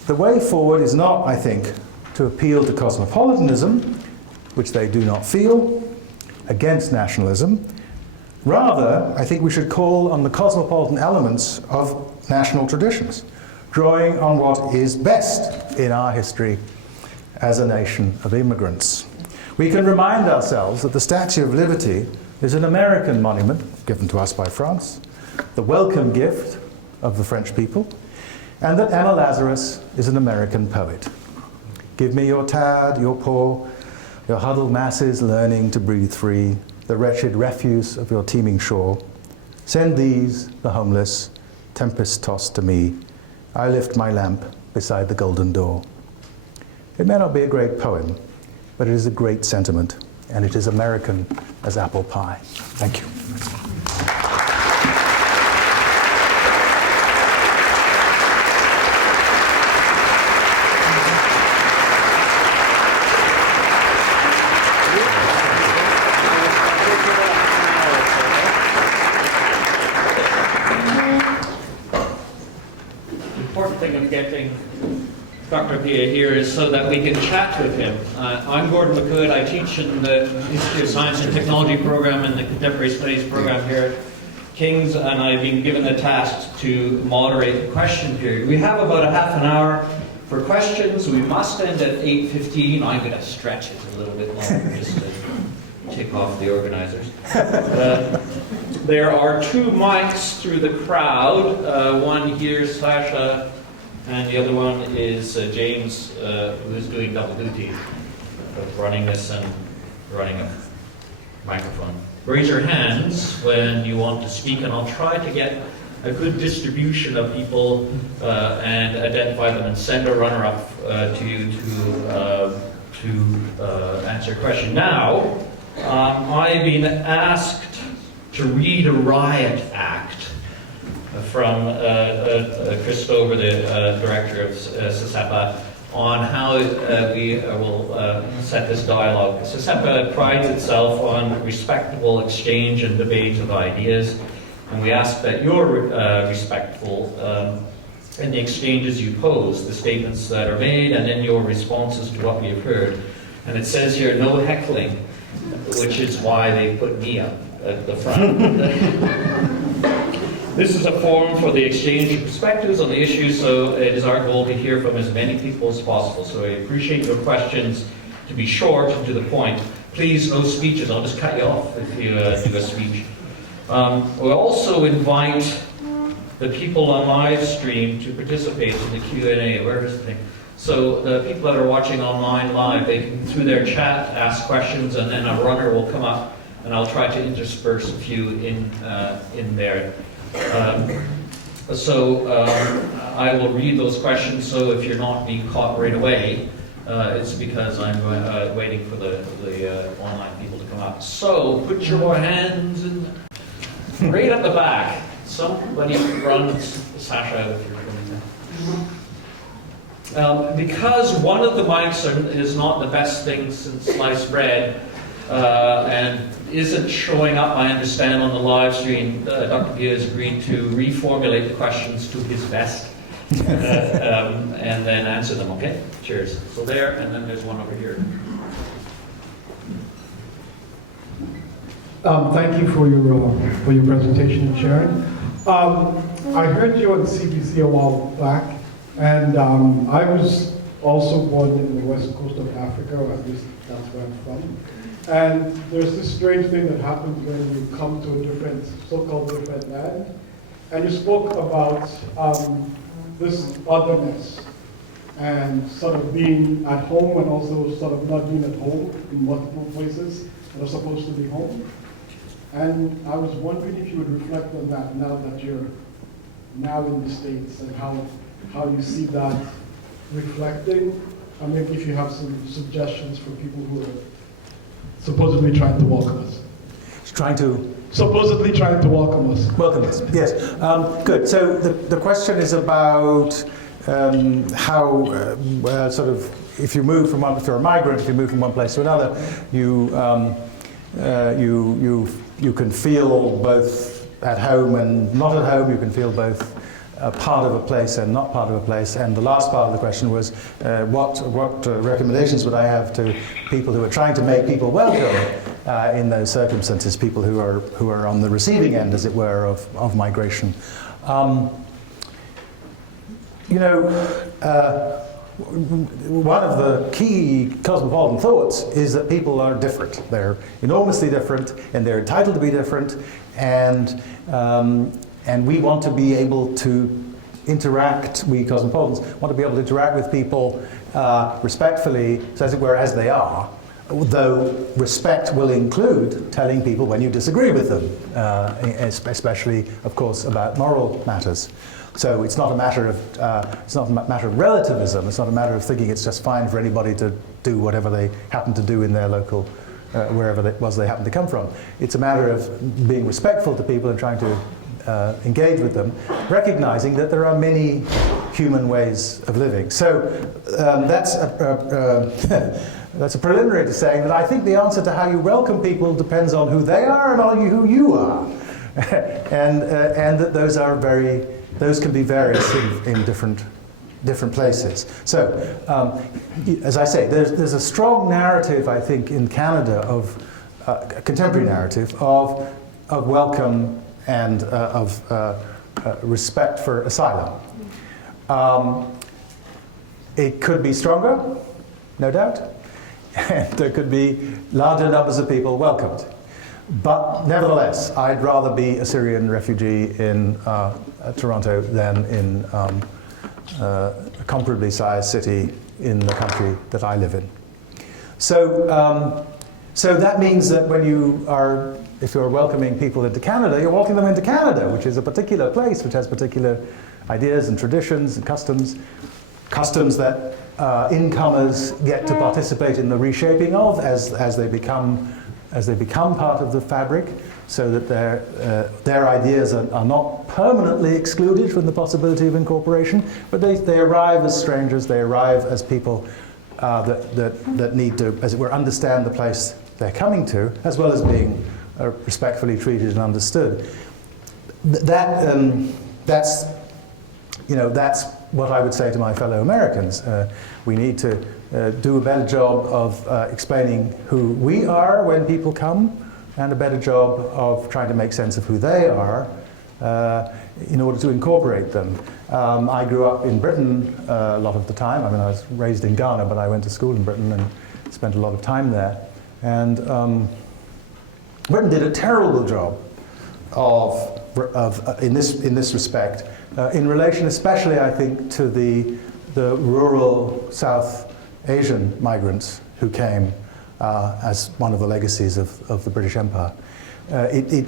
the way forward is not, I think, to appeal to cosmopolitanism, which they do not feel, against nationalism. Rather, I think we should call on the cosmopolitan elements of national traditions, drawing on what is best in our history as a nation of immigrants. We can remind ourselves that the Statue of Liberty is an American monument given to us by France, the welcome gift of the French people, and that Emma Lazarus is an American poet. Give me your tad, your poor, your huddled masses learning to breathe free, the wretched refuse of your teeming shore. Send these, the homeless, tempest-tossed to me. I lift my lamp beside the golden door. It may not be a great poem, but it is a great sentiment, and it is American as apple pie. Thank you. Getting Dr. Appiah here is so that we can chat with him. I'm Gordon McCood. I teach in the History of Science and Technology program and the Contemporary Studies program here at King's, and I've been given the task to moderate the question period. We have about a half an hour for questions. We must end at 8:15. I'm going to stretch it a little bit longer just to tick off the organizers. There are two mics through the crowd. One here, Sasha, and the other one is James, who's doing double duty of running this and running a microphone. Raise your hands when you want to speak, and I'll try to get a good distribution of people and identify them and send a runner-up to you to answer a question. Now, I've been asked to read a riot act from Chris Stover, the director of SESEPA, on how we will set this dialogue. SESEPA prides itself on respectable exchange and debate of ideas, and we ask that you're respectful in the exchanges you pose, the statements that are made, and in your responses to what we have heard. And it says here, no heckling, which is why they put me up at the front. This is a forum for the exchange of perspectives on the issue, so it is our goal to hear from as many people as possible. So I appreciate your questions to be short and to the point. Please, no speeches. I'll just cut you off if you do a speech. We'll also invite the people on live stream to participate in the Q&A. Where is the thing? So the people that are watching online live, they can, through their chat, ask questions, and then a runner will come up, and I'll try to intersperse a few in there. I will read those questions, so if you're not being caught right away, it's because I'm waiting for the online people to come up. So put your hands in, right at the back. Somebody run Sasha if you're coming. Because one of the mics is not the best thing since sliced bread, and isn't showing up, I understand, on the live stream, Dr. Appiah has agreed to reformulate the questions to his best and then answer them, okay? Cheers. So there, and then there's one over here. Thank you for your presentation and sharing. I heard you on CBC a while back, and I was also born in the west coast of Africa, or at least that's where I'm from. And there's this strange thing that happens when you come to a different, so-called different land. And you spoke about this otherness and sort of being at home and also sort of not being at home in multiple places that are supposed to be home. And I was wondering if you would reflect on that now that you're now in the States, and how you see that reflecting, and maybe if you have some suggestions for people who are supposedly trying to welcome us. Supposedly trying to welcome us. Welcome us, yes. Good. So the question is about how sort of, if you move from one, if you're a migrant, if you move from one place to another, you can feel both at home and not at home. You can feel both part of a place and not part of a place. And the last part of the question was, what recommendations would I have to people who are trying to make people welcome in those circumstances, people who are on the receiving end, as it were, of migration. One of the key cosmopolitan thoughts is that people are different. They're enormously different, and they're entitled to be different, and we want to be able to interact, we cosmopolitans want to be able to interact with people respectfully, so as it were, as they are, though respect will include telling people when you disagree with them, especially, of course, about moral matters. So it's not a matter of relativism. It's not a matter of thinking it's just fine for anybody to do whatever they happen to do in their local, wherever it was they happen to come from. It's a matter of being respectful to people and trying to engage with them, recognizing that there are many human ways of living. So that's a preliminary to saying that I think the answer to how you welcome people depends on who they are and on who you are, and that those can be various in different places. So, as I say, there's a strong narrative, I think, in Canada of a contemporary narrative of welcome and of respect for asylum. It could be stronger, no doubt, and there could be larger numbers of people welcomed. But nevertheless, I'd rather be a Syrian refugee in Toronto than in a comparably sized city in the country that I live in. So, so that means that if you're welcoming people into Canada, you're welcoming them into Canada, which is a particular place, which has particular ideas and traditions and customs that incomers get to participate in the reshaping of as they become part of the fabric, so that their ideas are not permanently excluded from the possibility of incorporation, but they arrive as strangers, they arrive as people that need to, as it were, understand the place they're coming to, as well as being respectfully treated and understood. That's what I would say to my fellow Americans. We need to do a better job of explaining who we are when people come, and a better job of trying to make sense of who they are in order to incorporate them. I grew up in Britain a lot of the time. I mean, I was raised in Ghana, but I went to school in Britain and spent a lot of time there. And Britain did a terrible job in this respect, in relation especially, I think, to the rural South Asian migrants who came as one of the legacies of the British Empire. They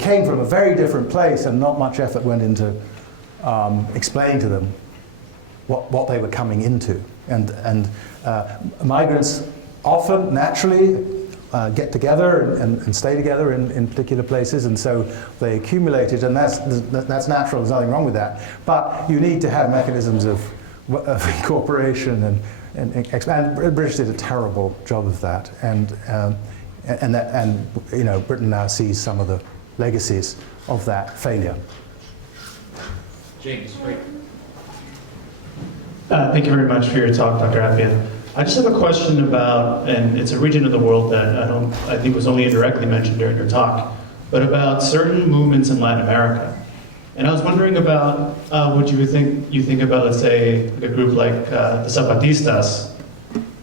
came from a very different place, and not much effort went into explaining to them what they were coming into. And migrants often, naturally, get together and stay together in particular places, and so they accumulated, and that's natural. There's nothing wrong with that. But you need to have mechanisms of incorporation and the British did a terrible job of that, and Britain now sees some of the legacies of that failure. James, great. Thank you very much for your talk, Dr. Appiah. I just have a question about, and it's a region of the world that I think was only indirectly mentioned during your talk, but about certain movements in Latin America. And I was wondering about what you think about, let's say, a group like the Zapatistas,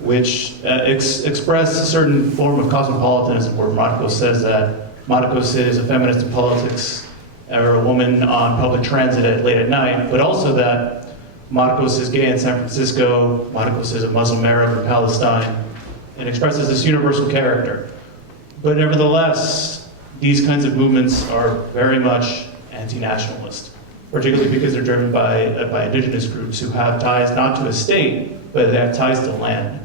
which express a certain form of cosmopolitanism, where Marcos says that Marcos is a feminist in politics, or a woman on public transit late at night, but also that Marcos is gay in San Francisco, Marcos is a Muslim Arab in Palestine, and expresses this universal character. But nevertheless, these kinds of movements are very much anti-nationalist, particularly because they're driven by indigenous groups who have ties not to a state, but they have ties to land.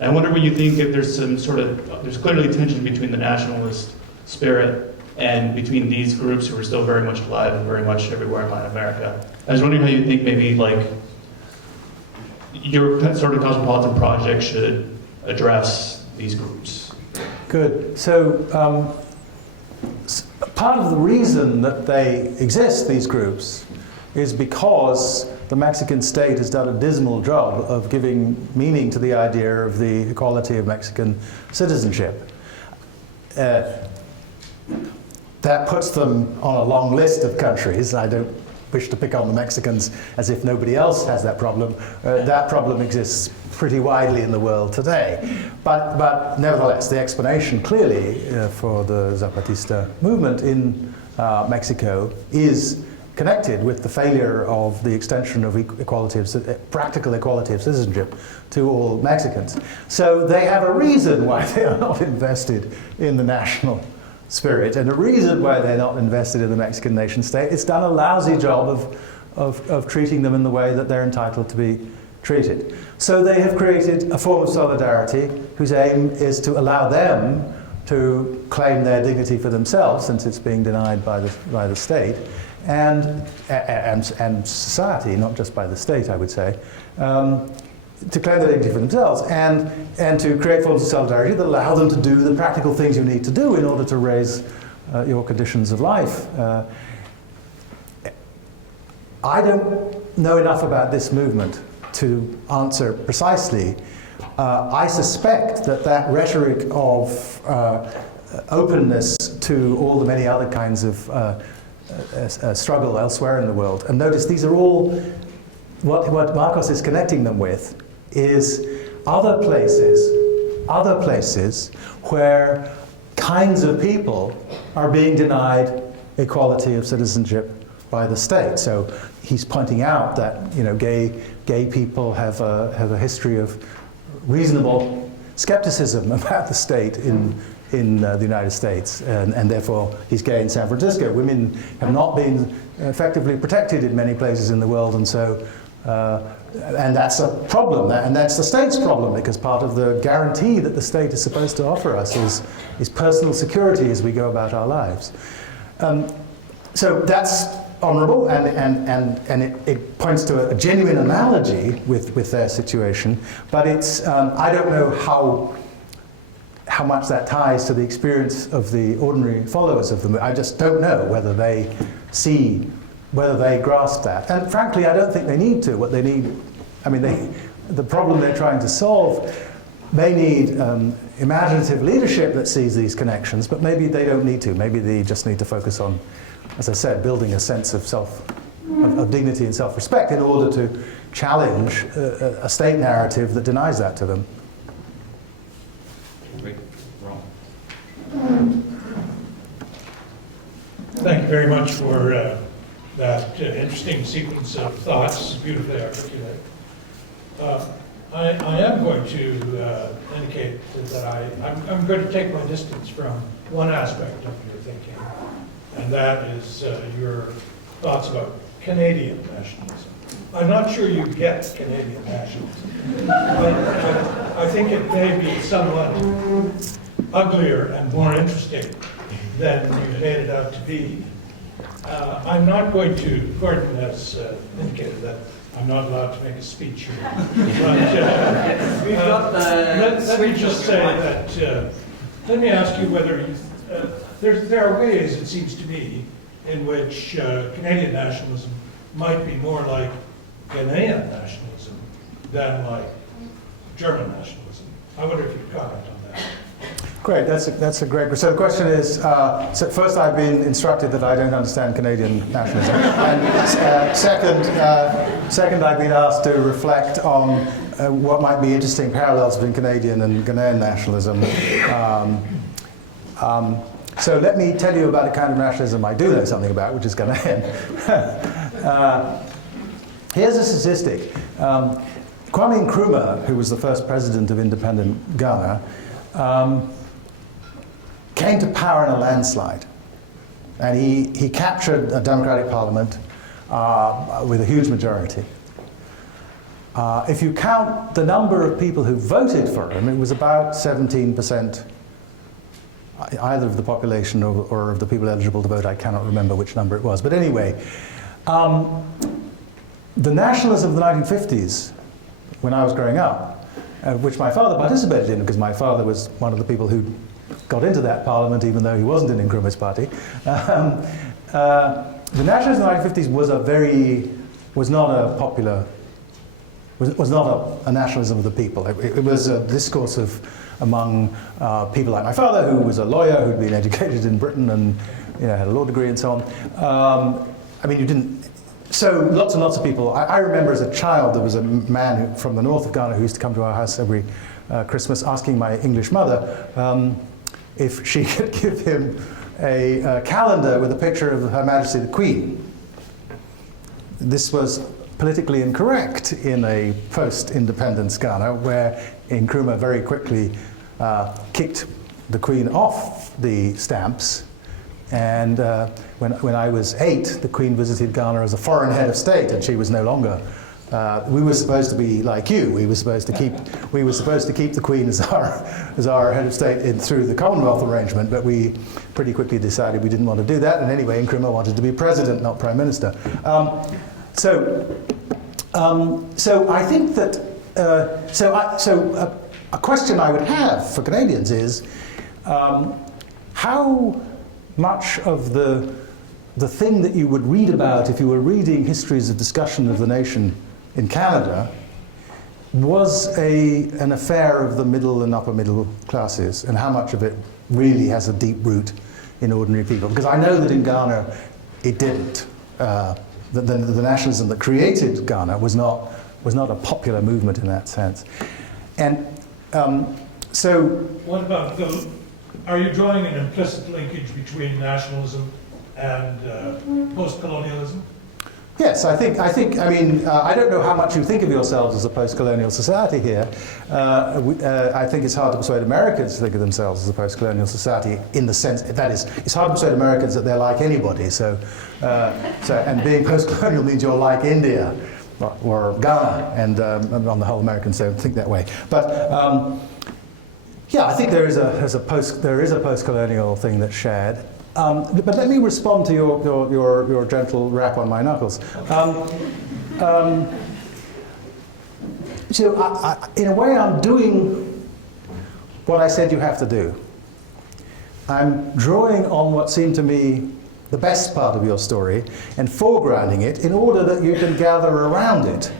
And I wonder what you think, if there's some sort of, there's clearly tension between the nationalist spirit and between these groups who are still very much alive and very much everywhere in Latin America. I was wondering how you think maybe like your sort of cosmopolitan project should address these groups. Good. So part of the reason that they exist, these groups, is because the Mexican state has done a dismal job of giving meaning to the idea of the equality of Mexican citizenship. That puts them on a long list of countries. I don't wish to pick on the Mexicans as if nobody else has that problem. That problem exists pretty widely in the world today. But nevertheless, the explanation clearly for the Zapatista movement in Mexico is connected with the failure of the extension of practical equality of citizenship to all Mexicans. So they have a reason why they are not invested in the national spirit, and a reason why they're not invested in the Mexican nation state. It's done a lousy job of treating them in the way that they're entitled to be treated. So they have created a form of solidarity whose aim is to allow them to claim their dignity for themselves, since it's being denied by the state, and society, not just by the state, I would say, to claim their dignity for themselves, and to create forms of solidarity that allow them to do the practical things you need to do in order to raise your conditions of life. I don't know enough about this movement to answer precisely. I suspect that rhetoric of openness to all the many other kinds of struggle elsewhere in the world, and notice these are all, what Marcos is connecting them with is other places where kinds of people are being denied equality of citizenship by the state. So he's pointing out that gay people have a history of reasonable skepticism about the state in the United States, and therefore he's gay in San Francisco. Women have not been effectively protected in many places in the world, and so and that's a problem, and that's the state's problem, because part of the guarantee that the state is supposed to offer us is personal security as we go about our lives. So that's honourable, and it points to a genuine analogy with their situation, but it's I don't know how much that ties to the experience of the ordinary followers of the movement. I just don't know whether they grasp that. And frankly, I don't think they need to. What they need, the problem they're trying to solve may need imaginative leadership that sees these connections, but maybe they don't need to. Maybe they just need to focus on, as I said, building a sense of dignity and self-respect in order to challenge a state narrative that denies that to them. Thank you very much for that interesting sequence of thoughts, beautifully articulated. I am going to indicate that I'm going to take my distance from one aspect of your thinking, and that is your thoughts about Canadian nationalism. I'm not sure you get Canadian nationalism. I think it may be somewhat uglier and more interesting than you made it out to be. I'm not going to, Gordon has indicated that I'm not allowed to make a speech here. But, let me just say that, let me ask you whether, there are ways, it seems to me, in which Canadian nationalism might be more like Ghanaian nationalism than like German nationalism. I wonder if you'd comment on that. Great, that's a great. So the question is, so first I've been instructed that I don't understand Canadian nationalism, and second I've been asked to reflect on what might be interesting parallels between Canadian and Ghanaian nationalism. So let me tell you about the kind of nationalism I do know something about, which is Ghanaian. Here's a statistic. Kwame Nkrumah, who was the first president of independent Ghana, came to power in a landslide. And he captured a democratic parliament with a huge majority. If you count the number of people who voted for him, it was about 17%, either of the population or of the people eligible to vote. I cannot remember which number it was. But anyway, the nationalism of the 1950s, when I was growing up, which my father participated in, because my father was one of the people who got into that parliament, even though he wasn't in Nkrumah's party. The nationalism of the 1950s was not a nationalism of the people. It was a discourse among people like my father, who was a lawyer, who'd been educated in Britain and had a law degree and so on. So lots and lots of people. I remember as a child there was a man from the north of Ghana who used to come to our house every Christmas, asking my English mother if she could give him a calendar with a picture of Her Majesty the Queen. This was politically incorrect in a post-independence Ghana, where Nkrumah very quickly kicked the Queen off the stamps. And when I was 8, the Queen visited Ghana as a foreign head of state, and she was no longer. We were supposed to be like you. We were supposed to keep the Queen as our head of state through the Commonwealth arrangement. But we pretty quickly decided we didn't want to do that. And anyway, Nkrumah wanted to be president, not prime minister. So I think that a question I would have for Canadians is how much of the thing that you would read about if you were reading histories of discussion of the nation in Canada was an affair of the middle and upper middle classes, and how much of it really has a deep root in ordinary people. Because I know that in Ghana it didn't. The nationalism that created Ghana was not a popular movement in that sense. And so... What about are you drawing an implicit linkage between nationalism and post-colonialism? Yes, I don't know how much you think of yourselves as a post-colonial society here. I think it's hard to persuade Americans to think of themselves as a post-colonial society in the sense, that is, it's hard to persuade Americans that they're like anybody. And being post-colonial means you're like India or Ghana, and on the whole, Americans don't think that way. But yeah, I think there is a post-colonial thing that's shared. But let me respond to your gentle rap on my knuckles. So in a way, I'm doing what I said you have to do. I'm drawing on what seemed to me the best part of your story and foregrounding it in order that you can gather around it.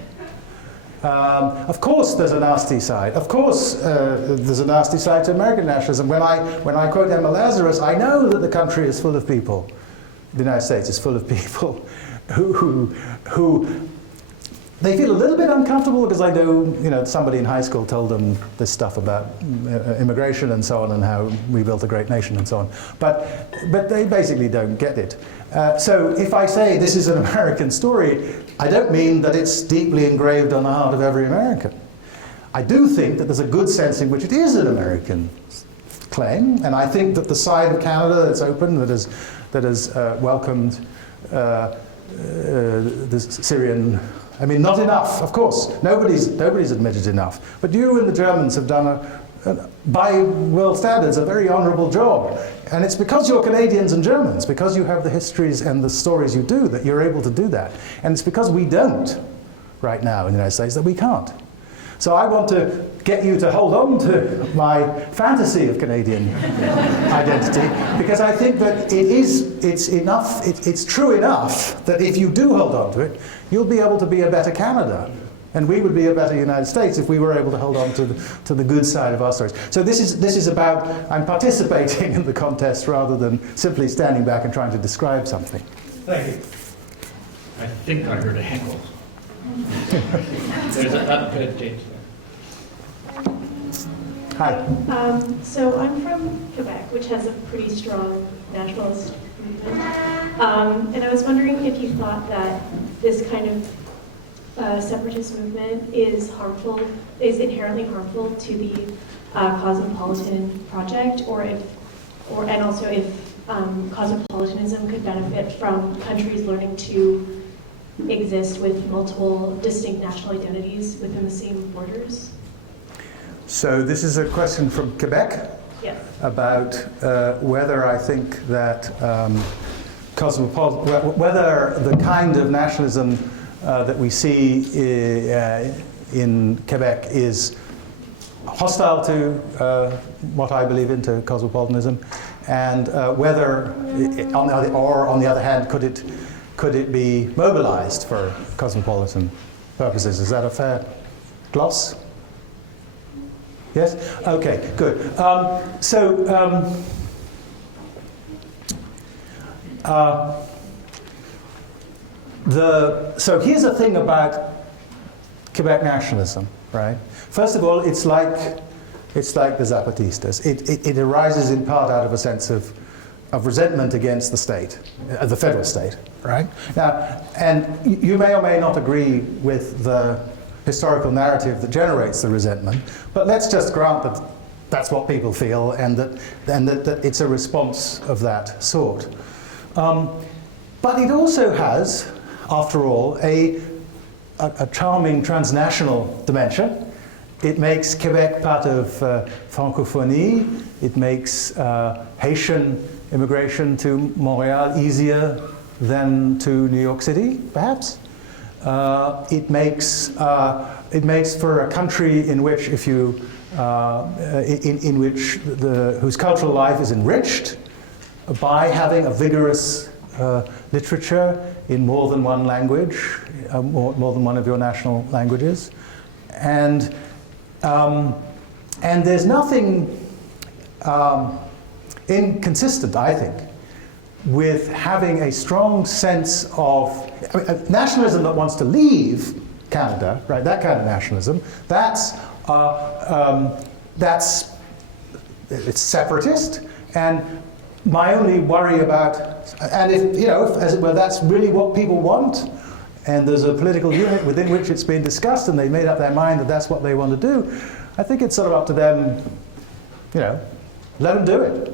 Of course there's a nasty side. Of course there's a nasty side to American nationalism. When I quote Emma Lazarus, I know that the country is full of people, the United States is full of people who they feel a little bit uncomfortable because I know, somebody in high school told them this stuff about immigration and so on, and how we built a great nation and so on. But they basically don't get it. So if I say this is an American story, I don't mean that it's deeply engraved on the heart of every American. I do think that there's a good sense in which it is an American claim, and I think that the side of Canada that's open, that has welcomed the Syrian. I mean, not enough, of course. Nobody's admitted enough. But you and the Germans have done, by world standards, a very honourable job. And it's because you're Canadians and Germans, because you have the histories and the stories you do, that you're able to do that. And it's because we don't, right now in the United States, that we can't. So I want to get you to hold on to my fantasy of Canadian identity, because I think that it's true enough that if you do hold on to it, you'll be able to be a better Canada. And we would be a better United States if we were able to hold on to the good side of our stories. So this is about, I'm participating in the contest rather than simply standing back and trying to describe something. Thank you. I think I heard a heckle. There's a James. Hi. So I'm from Quebec, which has a pretty strong nationalist movement. And I was wondering if you thought that this kind of separatist movement is inherently harmful to the Cosmopolitan project, and also if Cosmopolitanism could benefit from countries learning to exist with multiple distinct national identities within the same borders. So this is a question from Quebec Yes. about whether I think that whether the kind of nationalism that we see in Quebec is hostile to what I believe in, to cosmopolitanism, and whether, on the other hand, could it be mobilized for cosmopolitan purposes? Is that a fair gloss? Yes? Okay, good. So here's the thing about Quebec nationalism, right? First of all, it's like the Zapatistas. It arises in part out of a sense of resentment against the state, the federal state, right? Now, and you may or may not agree with the historical narrative that generates the resentment, but let's just grant that that's what people feel, and that it's a response of that sort. But it also has, after all, a charming transnational dimension. It makes Quebec part of Francophonie. It makes Haitian immigration to Montreal easier than to New York City, perhaps. It makes for a country in which, if you in which whose cultural life is enriched by having a vigorous literature in more than one language, more than one of your national languages, and there's nothing inconsistent, I think, with having a strong sense of nationalism that wants to leave Canada, right? That kind of nationalism. It's separatist, and my only worry about, and if as it were, that's really what people want, and there's a political unit within which it's been discussed, and they made up their mind that that's what they want to do. I think it's sort of up to them, let them do it.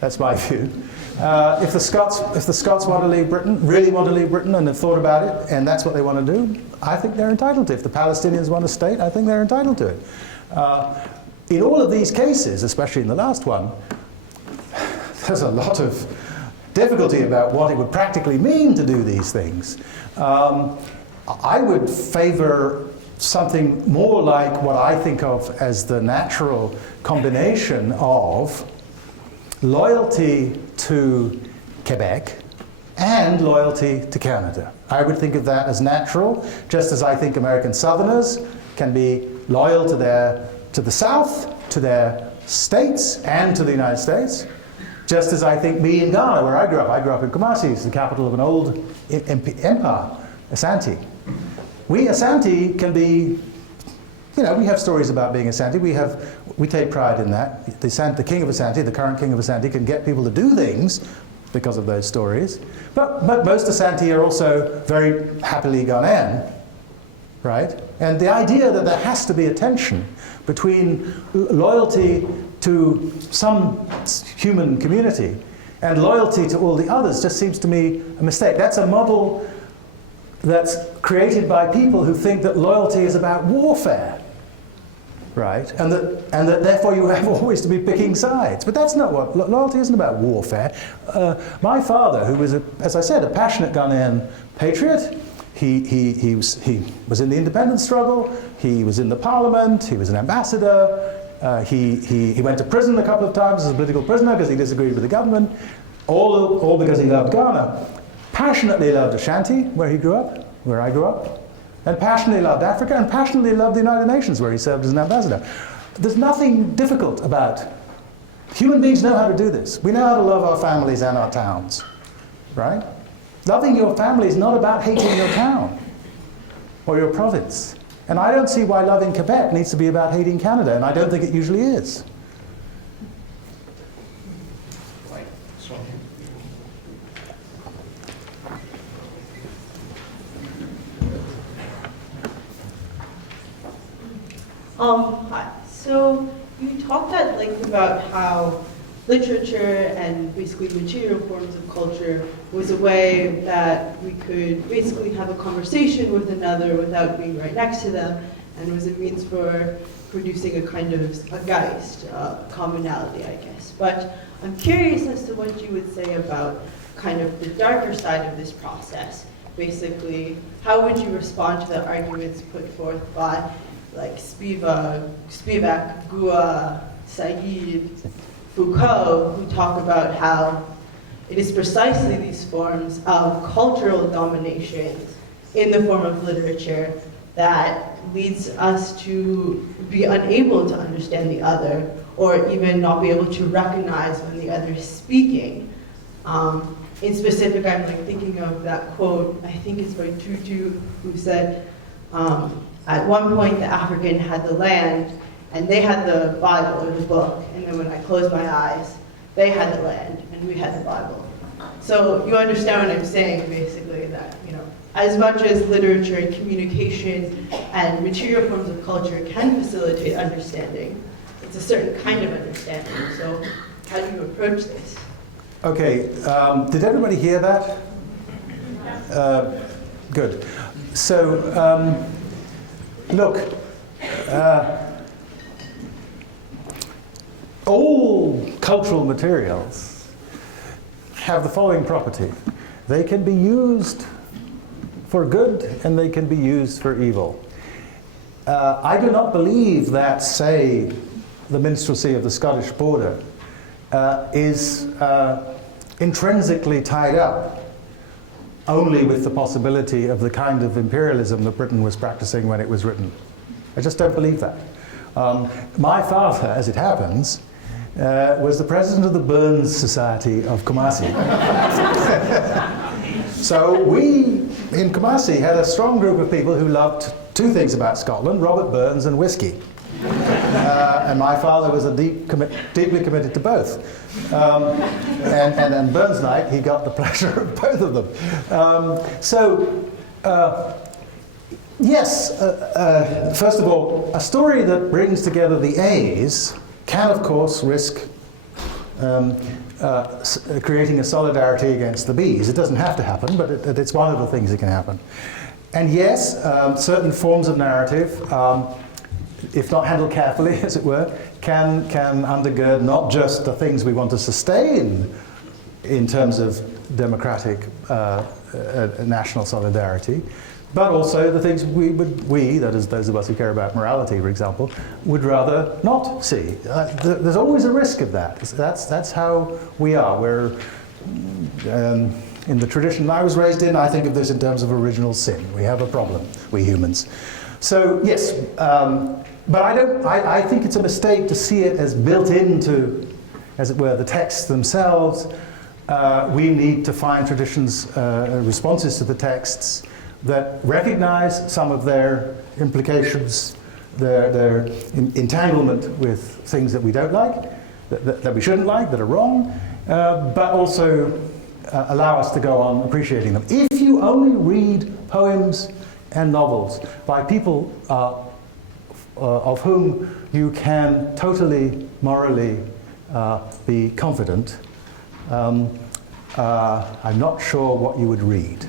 That's my view. If the Scots want to leave Britain, really want to leave Britain, and have thought about it, and that's what they want to do, I think they're entitled to it. If the Palestinians want a state, I think they're entitled to it. In all of these cases, especially in the last one, there's a lot of difficulty about what it would practically mean to do these things. I would favor something more like what I think of as the natural combination of loyalty to Quebec and loyalty to Canada. I would think of that as natural, just as I think American Southerners can be loyal to the South, to their states, and to the United States. Just as I think me in Ghana, where I grew up in Kumasi, it's the capital of an old empire, Asante. We Asante can be, we have stories about being Asante. We take pride in that. The king of Asante, the current king of Asante, can get people to do things because of those stories. But most Asante are also very happily Ghanaian, right? And the idea that there has to be a tension between loyalty to some human community and loyalty to all the others just seems to me a mistake. That's a model that's created by people who think that loyalty is about warfare, right? And that therefore you have always to be picking sides. But that's not what, loyalty isn't about warfare. My father, who was, as I said, a passionate Ghanaian patriot, he was in the independence struggle, he was in the parliament, he was an ambassador, he went to prison a couple of times as a political prisoner because he disagreed with the government, all because he loved Ghana. Passionately loved Ashanti, where he grew up, where I grew up. and passionately loved Africa, and passionately loved the United Nations, where he served as an ambassador. There's nothing difficult about it. Human beings know how to do this. We know how to love our families and our towns, right? Loving your family is not about hating your town or your province. And I don't see why loving Quebec needs to be about hating Canada, and I don't think it usually is. Hi. So you talked at length about how literature and basically material forms of culture was a way that we could basically have a conversation with another without being right next to them, and was a means for producing a kind of a geist, commonality, I guess. But I'm curious as to what you would say about kind of the darker side of this process. Basically, how would you respond to the arguments put forth by like Spivak, Gua, Said, Foucault, who talk about how it is precisely these forms of cultural dominations in the form of literature that leads us to be unable to understand the other, or even not be able to recognize when the other is speaking. In specific, I'm like thinking of that quote, I think it's by Tutu, who said, at one point the African had the land, and they had the Bible or the book, and then when I closed my eyes, they had the land, and we had the Bible. So you understand what I'm saying, basically, that, you know, as much as literature and communication and material forms of culture can facilitate understanding, it's a certain kind of understanding. So how do you approach this? Okay, did everybody hear that? Good. So, look, all cultural materials have the following property. They can be used for good and they can be used for evil. I do not believe that, say, the minstrelsy of the Scottish border is intrinsically tied up only with the possibility of the kind of imperialism that Britain was practicing when it was written. I just don't believe that. My father, as it happens, was the president of the Burns Society of Kumasi. So we, in Kumasi, had a strong group of people who loved two things about Scotland, Robert Burns and whiskey. And my father was deeply committed to both. And on Burns night, he got the pleasure of both of them. Yes, first of all, a story that brings together the A's can, of course, risk creating a solidarity against the B's. It doesn't have to happen, but it's one of the things that can happen. And yes, certain forms of narrative, if not handled carefully, as it were, can undergird not just the things we want to sustain in terms of democratic national solidarity, but also the things we, that is those of us who care about morality, for example, would rather not see. There's always a risk of that. That's how we are. We're, in the tradition I was raised in, I think of this in terms of original sin. We have a problem, we humans. So yes, but I think it's a mistake to see it as built into, as it were, the texts themselves. We need to find traditions, responses to the texts that recognize some of their implications, their entanglement with things that we don't like, that we shouldn't like, that are wrong, but also allow us to go on appreciating them. If you only read poems and novels by people of whom you can totally, morally be confident, I'm not sure what you would read.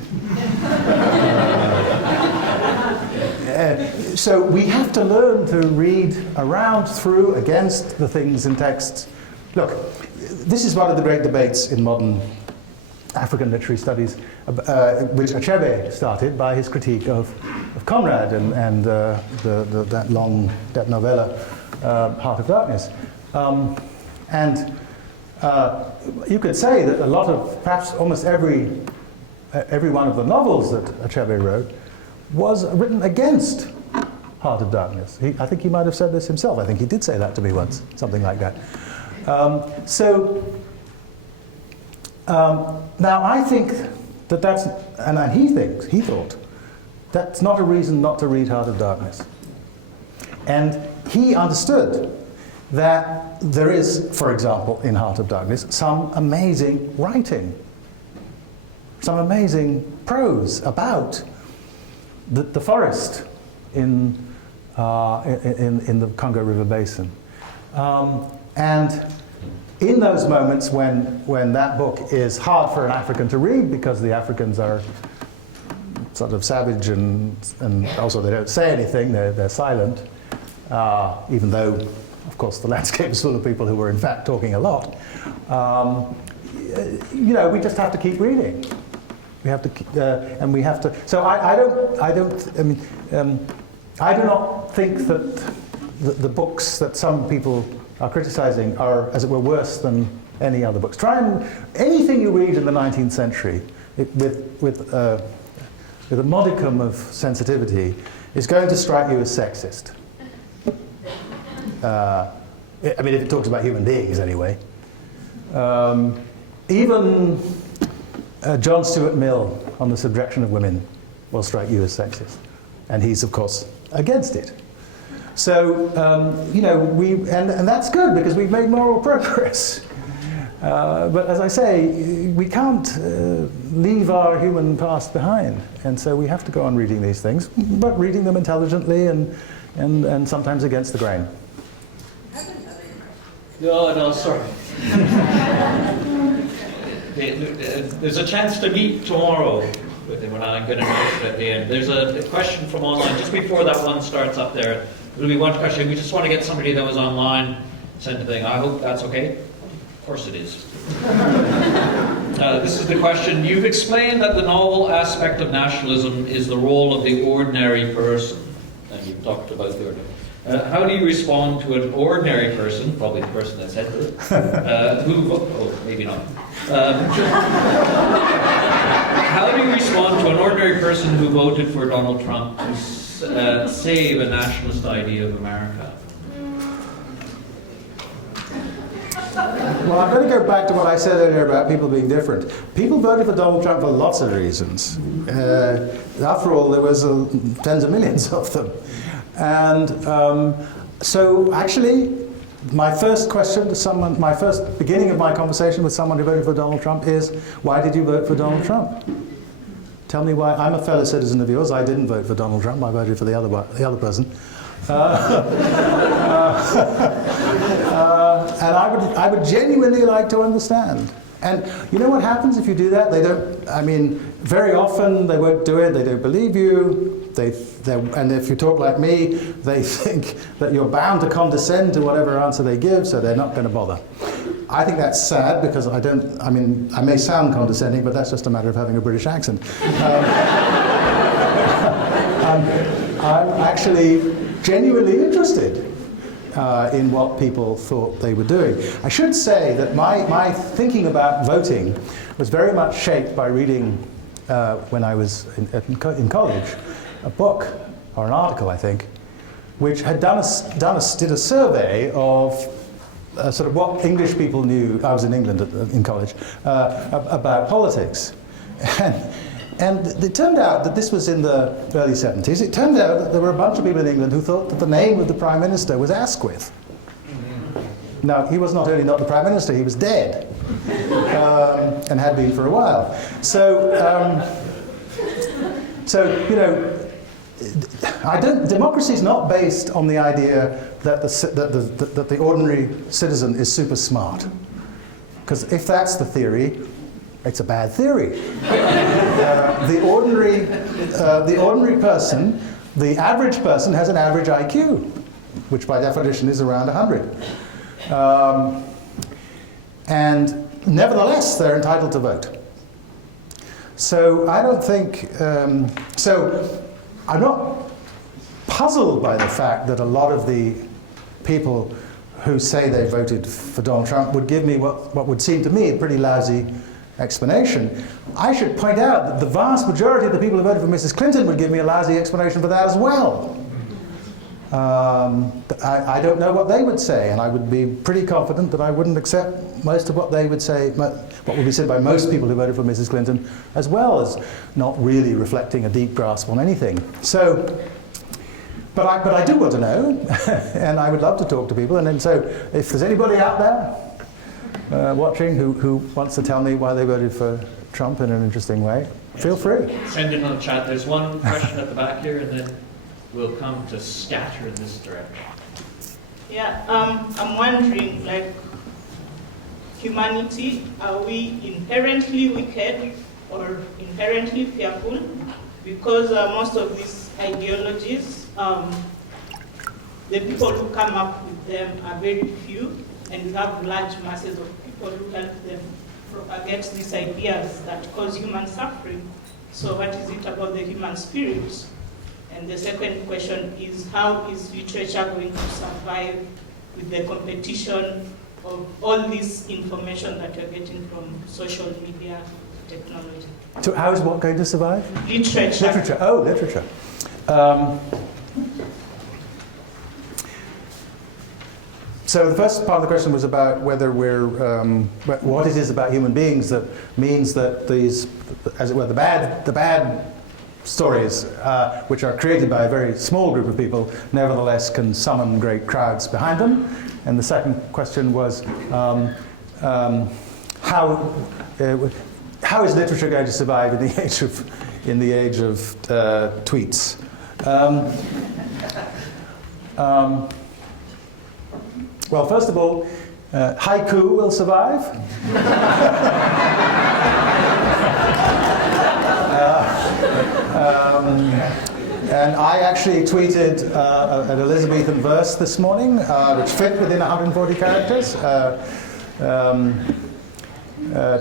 So we have to learn to read around, through, against the things in texts. Look, this is one of the great debates in modern African literary studies, which Achebe started by his critique of Conrad and that novella, Heart of Darkness. You could say that a lot of, perhaps almost every one of the novels that Achebe wrote was written against Heart of Darkness. I think he might have said this himself. I think he did say that to me once, something like that. Now I think that that's, and he thought, that's not a reason not to read Heart of Darkness. And he understood that there is, for example, in Heart of Darkness, some amazing writing, some amazing prose about the forest in the Congo River Basin. And in those moments when that book is hard for an African to read because the Africans are sort of savage and also they don't say anything, they're silent, even though, of course, the landscape is full of people who were in fact talking a lot. You know, we just have to keep reading. We have to, and we have to. So I do not think that the books that some people are criticizing are, as it were, worse than any other books. Anything you read in the 19th century with a modicum of sensitivity is going to strike you as sexist. I mean, if it talks about human beings, anyway. Even John Stuart Mill on the subjection of women will strike you as sexist. And he's, of course, against it. So, you know, and that's good because we've made moral progress. But as I say, we can't leave our human past behind. And so we have to go on reading these things, but reading them intelligently and sometimes against the grain. No, sorry. There's a chance to meet tomorrow with him when I'm going to note it at the end. There's a question from online just before that one starts up there. There'll be one question. We just want to get somebody that was online sent a thing. I hope that's okay. Of course it is. This is the question. You've explained that the novel aspect of nationalism is the role of the ordinary person. And you've talked about the ordinary. How do you respond to an ordinary person, probably the person that said it, maybe not. How do you respond to an ordinary person who voted for Donald Trump to save a nationalist idea of America? Well, I'm going to go back to what I said earlier about people being different. People voted for Donald Trump for lots of reasons. After all, there was tens of millions of them. And so actually, my first question to someone, my first beginning of my conversation with someone who voted for Donald Trump is, why did you vote for Donald Trump? Tell me why. I'm a fellow citizen of yours. I didn't vote for Donald Trump. I voted for the other person. And I would genuinely like to understand. And you know what happens if you do that? They don't, I mean, very often they won't do it, they don't believe you, and if you talk like me, they think that you're bound to condescend to whatever answer they give, so they're not going to bother. I think that's sad because I may sound condescending, but that's just a matter of having a British accent. I'm actually genuinely interested in what people thought they were doing. I should say that my thinking about voting was very much shaped by reading, when I was in college, a book, or an article I think, which had did a survey of sort of what English people knew, I was in England in college, about politics. And it turned out that this was in the early 70s. It turned out that there were a bunch of people in England who thought that the name of the Prime Minister was Asquith. Now, he was not only not the Prime Minister, he was dead, and had been for a while. So you know, democracy is not based on the idea that the ordinary citizen is super smart. Because if that's the theory, it's a bad theory. The ordinary person, the average person, has an average IQ, which by definition is around 100. And nevertheless, they're entitled to vote. So I don't think, so I'm not puzzled by the fact that a lot of the people who say they voted for Donald Trump would give me what would seem to me a pretty lousy explanation. I should point out that the vast majority of the people who voted for Mrs. Clinton would give me a lousy explanation for that as well. I don't know what they would say, and I would be pretty confident that I wouldn't accept most of what they would say, what would be said by most people who voted for Mrs. Clinton, as well as not really reflecting a deep grasp on anything. So, but I do want to know, and I would love to talk to people, and then so if there's anybody out there watching who wants to tell me why they voted for Trump in an interesting way, feel free. Send it on the chat. There's one question at the back here, and then we'll come to scatter in this direction. Yeah, I'm wondering, like, humanity, are we inherently wicked or inherently fearful? Because most of these ideologies, the people who come up with them are very few, and we have large masses of people who help them propagate these ideas that cause human suffering. So what is it about the human spirit? And the second question is, how is literature going to survive with the competition of all this information that you're getting from social media technology? So how is what going to survive? Literature. Literature. Oh, literature. So the first part of the question was about whether we're, what it is about human beings that means that these, as it were, the bad stories, which are created by a very small group of people, nevertheless can summon great crowds behind them. And the second question was, how is literature going to survive in the age of tweets? Well, first of all, haiku will survive. And I actually tweeted an Elizabethan verse this morning, which fit within 140 characters.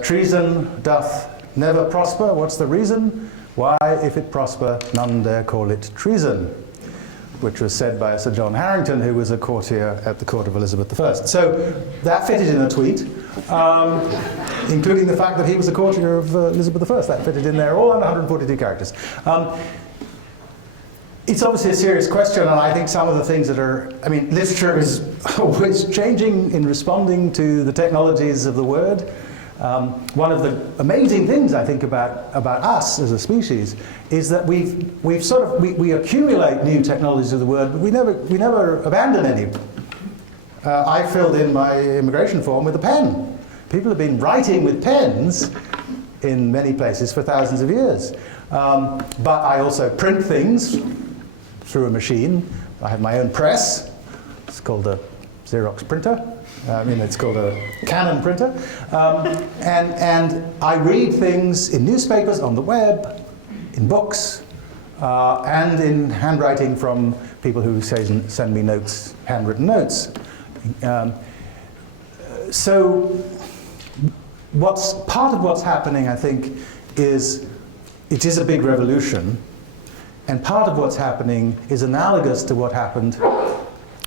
Treason doth never prosper. What's the reason? Why, if it prosper, none dare call it treason, which was said by Sir John Harrington, who was a courtier at the court of Elizabeth I. So that fitted in a tweet, including the fact that he was a courtier of Elizabeth I. That fitted in there, all under 142 characters. It's obviously a serious question, and I think some of the things that are, I mean, literature is always changing in responding to the technologies of the word. One of the amazing things I think about us as a species is that we accumulate new technologies of the word, but we never abandon any. I filled in my immigration form with a pen. People have been writing with pens in many places for thousands of years. But I also print things through a machine. I have my own press. It's called a Xerox printer. It's called a Canon printer. And I read things in newspapers, on the web, in books, and in handwriting from people who send me notes, handwritten notes. So part of what's happening, I think, is it is a big revolution. And part of what's happening is analogous to what happened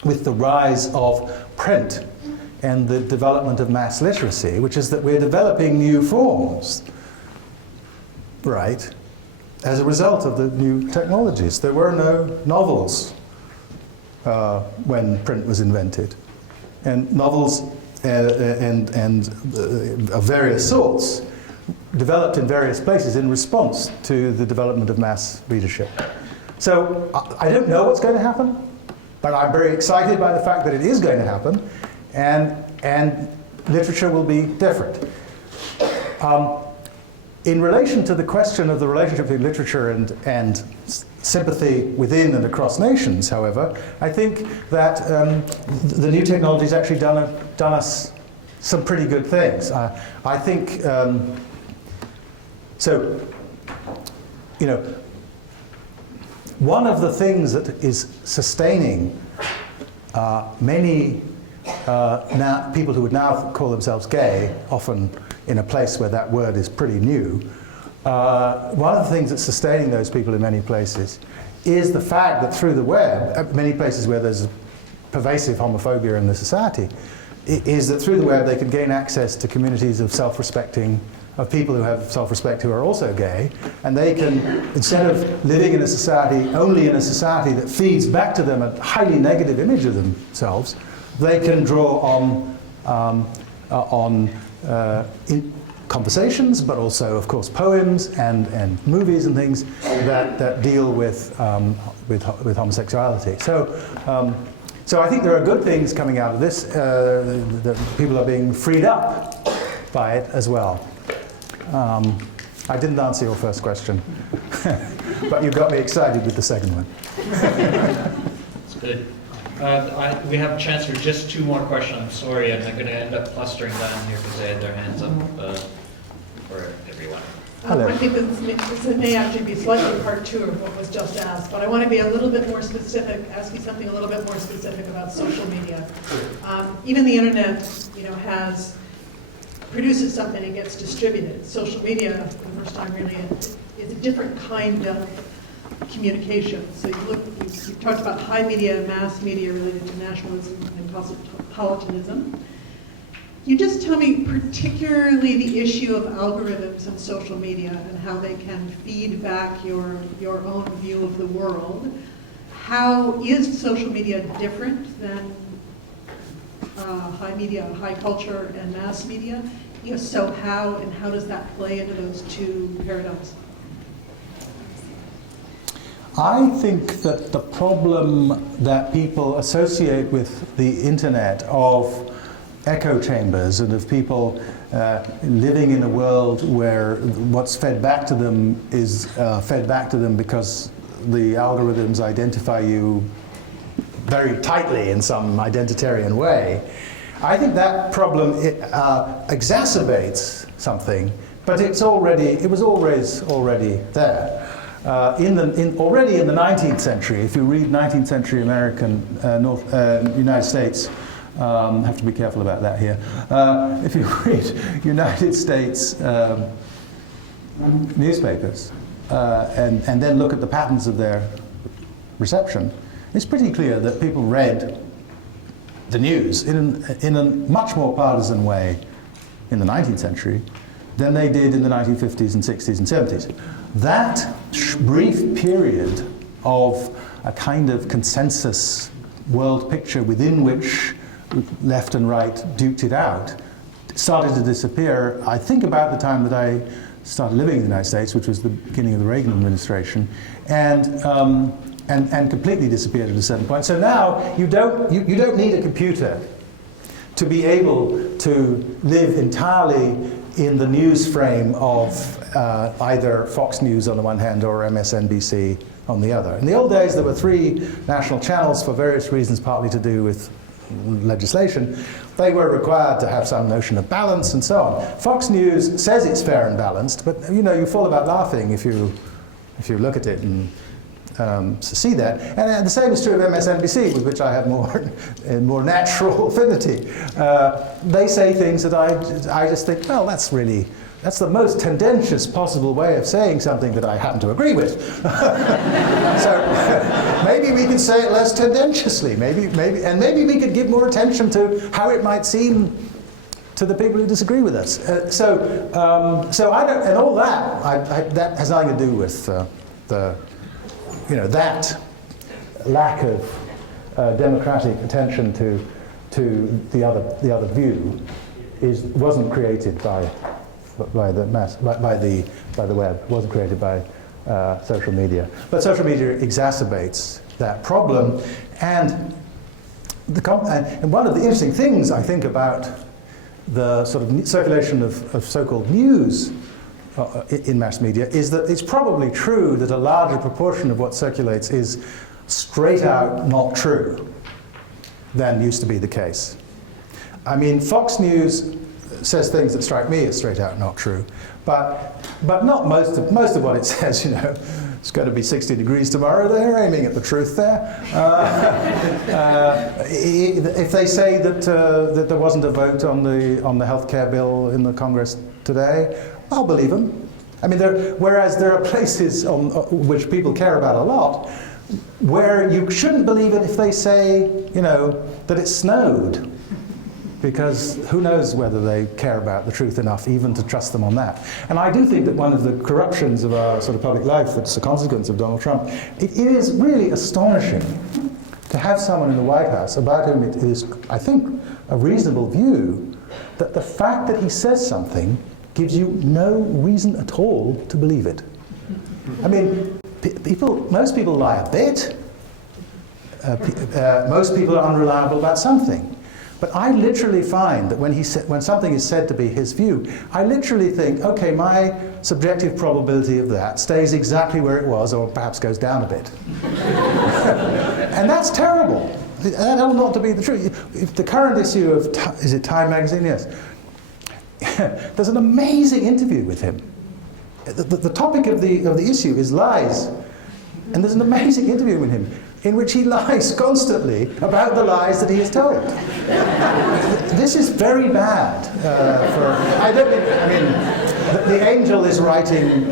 with the rise of print and the development of mass literacy, which is that we're developing new forms, right, as a result of the new technologies. There were no novels when print was invented. And novels of various sorts developed in various places in response to the development of mass readership. So I don't know what's going to happen, but I'm very excited by the fact that it is going to happen, and literature will be different. In relation to the question of the relationship between literature and sympathy within and across nations, however, I think that the new technology has actually done us some pretty good things. I think, so, you know, one of the things that is sustaining many now people who would now call themselves gay, often in a place where that word is pretty new, one of the things that's sustaining those people in many places is the fact that through the web, many places where there's pervasive homophobia in the society, is that through the web they can gain access to communities of self-respecting of people who have self-respect who are also gay, and they can, instead of living in a society, only in a society that feeds back to them a highly negative image of themselves, they can draw on conversations, but also, of course, poems and movies and things that deal with homosexuality. So I think there are good things coming out of this. That people are being freed up by it as well. I didn't answer your first question, but you got me excited with the second one. That's good. We have a chance for just 2 more questions. I'm sorry, I'm going to end up clustering down here because they had their hands up for everyone. Hello. I think this may actually be slightly part 2 of what was just asked, but I want to be a little bit more specific, ask you something a little bit more specific about social media. Even the internet, produces something and gets distributed. Social media, for the first time really, is a different kind of communication. So you talked about high media and mass media related to nationalism and cosmopolitanism. You just tell me particularly the issue of algorithms and social media and how they can feed back your own view of the world. How is social media different than high media, high culture, and mass media? So how does that play into those 2 paradigms? I think that the problem that people associate with the internet of echo chambers and of people living in a world where what's fed back to them is fed back to them because the algorithms identify you very tightly in some identitarian way. I think that problem exacerbates something, but it was already there. Already in the 19th century, if you read 19th century American United States, have to be careful about that here. If you read United States newspapers and then look at the patterns of their reception, it's pretty clear that people read the news in a much more partisan way in the 19th century than they did in the 1950s and 60s and 70s. That brief period of a kind of consensus world picture within which left and right duked it out started to disappear, I think, about the time that I started living in the United States, which was the beginning of the Reagan administration, and completely disappeared at a certain point. So now you don't need a computer to be able to live entirely in the news frame of either Fox News on the one hand or MSNBC on the other. In the old days, there were 3 national channels for various reasons, partly to do with legislation. They were required to have some notion of balance and so on. Fox News says it's fair and balanced, but you fall about laughing if you look at it and see that. And the same is true of MSNBC, with which I have more natural affinity. They say things that I just think, well, that's the most tendentious possible way of saying something that I happen to agree with. So maybe we can say it less tendentiously. Maybe we could give more attention to how it might seem to the people who disagree with us. So I don't, and all that that has nothing to do with that lack of democratic attention to the other view wasn't created by the web, wasn't created by social media. But social media exacerbates that problem, and one of the interesting things I think about the sort of circulation of so-called news in mass media is that it's probably true that a larger proportion of what circulates is straight out not true than used to be the case. I mean, Fox News says things that strike me as straight out not true, but not most of what it says. It's going to be 60 degrees tomorrow. They're aiming at the truth there. If they say that there wasn't a vote on the healthcare bill in the Congress today, I'll believe them. I mean, whereas there are places on which people care about a lot where you shouldn't believe it if they say, that it snowed. because who knows whether they care about the truth enough even to trust them on that. And I do think that one of the corruptions of our sort of public life that's a consequence of Donald Trump, it is really astonishing to have someone in the White House about whom it is, I think, a reasonable view that the fact that he says something gives you no reason at all to believe it. I mean, most people lie a bit. Most people are unreliable about something. But I literally find that when something is said to be his view, I literally think, okay, my subjective probability of that stays exactly where it was, or perhaps goes down a bit. And that's terrible. That ought not to be the truth. If the current issue of, is it Time magazine? Yes. There's an amazing interview with him. The topic of the issue is lies. And there's an amazing interview with him in which he lies constantly about the lies that he has told. This is very bad. The angel is writing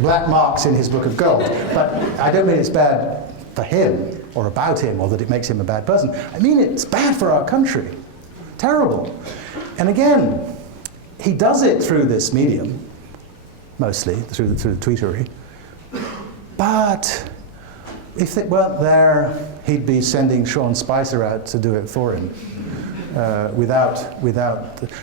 black marks in his book of gold, but I don't mean it's bad for him or about him or that it makes him a bad person. I mean it's bad for our country. Terrible. And again, he does it through this medium, mostly through the tweetery. But if it weren't there, he'd be sending Sean Spicer out to do it for him.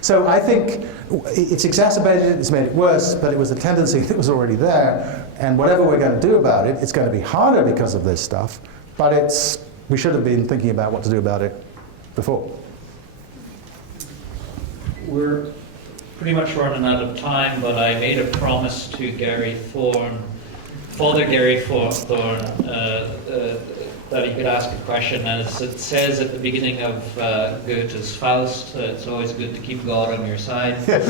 So I think it's exacerbated it, it's made it worse, but it was a tendency that was already there. And whatever we're going to do about it, it's going to be harder because of this stuff. But we should have been thinking about what to do about it before. We're pretty much running out of time, but I made a promise to Father Gary Thorne, that he could ask a question. As it says at the beginning of Goethe's Faust, it's always good to keep God on your side. Yes.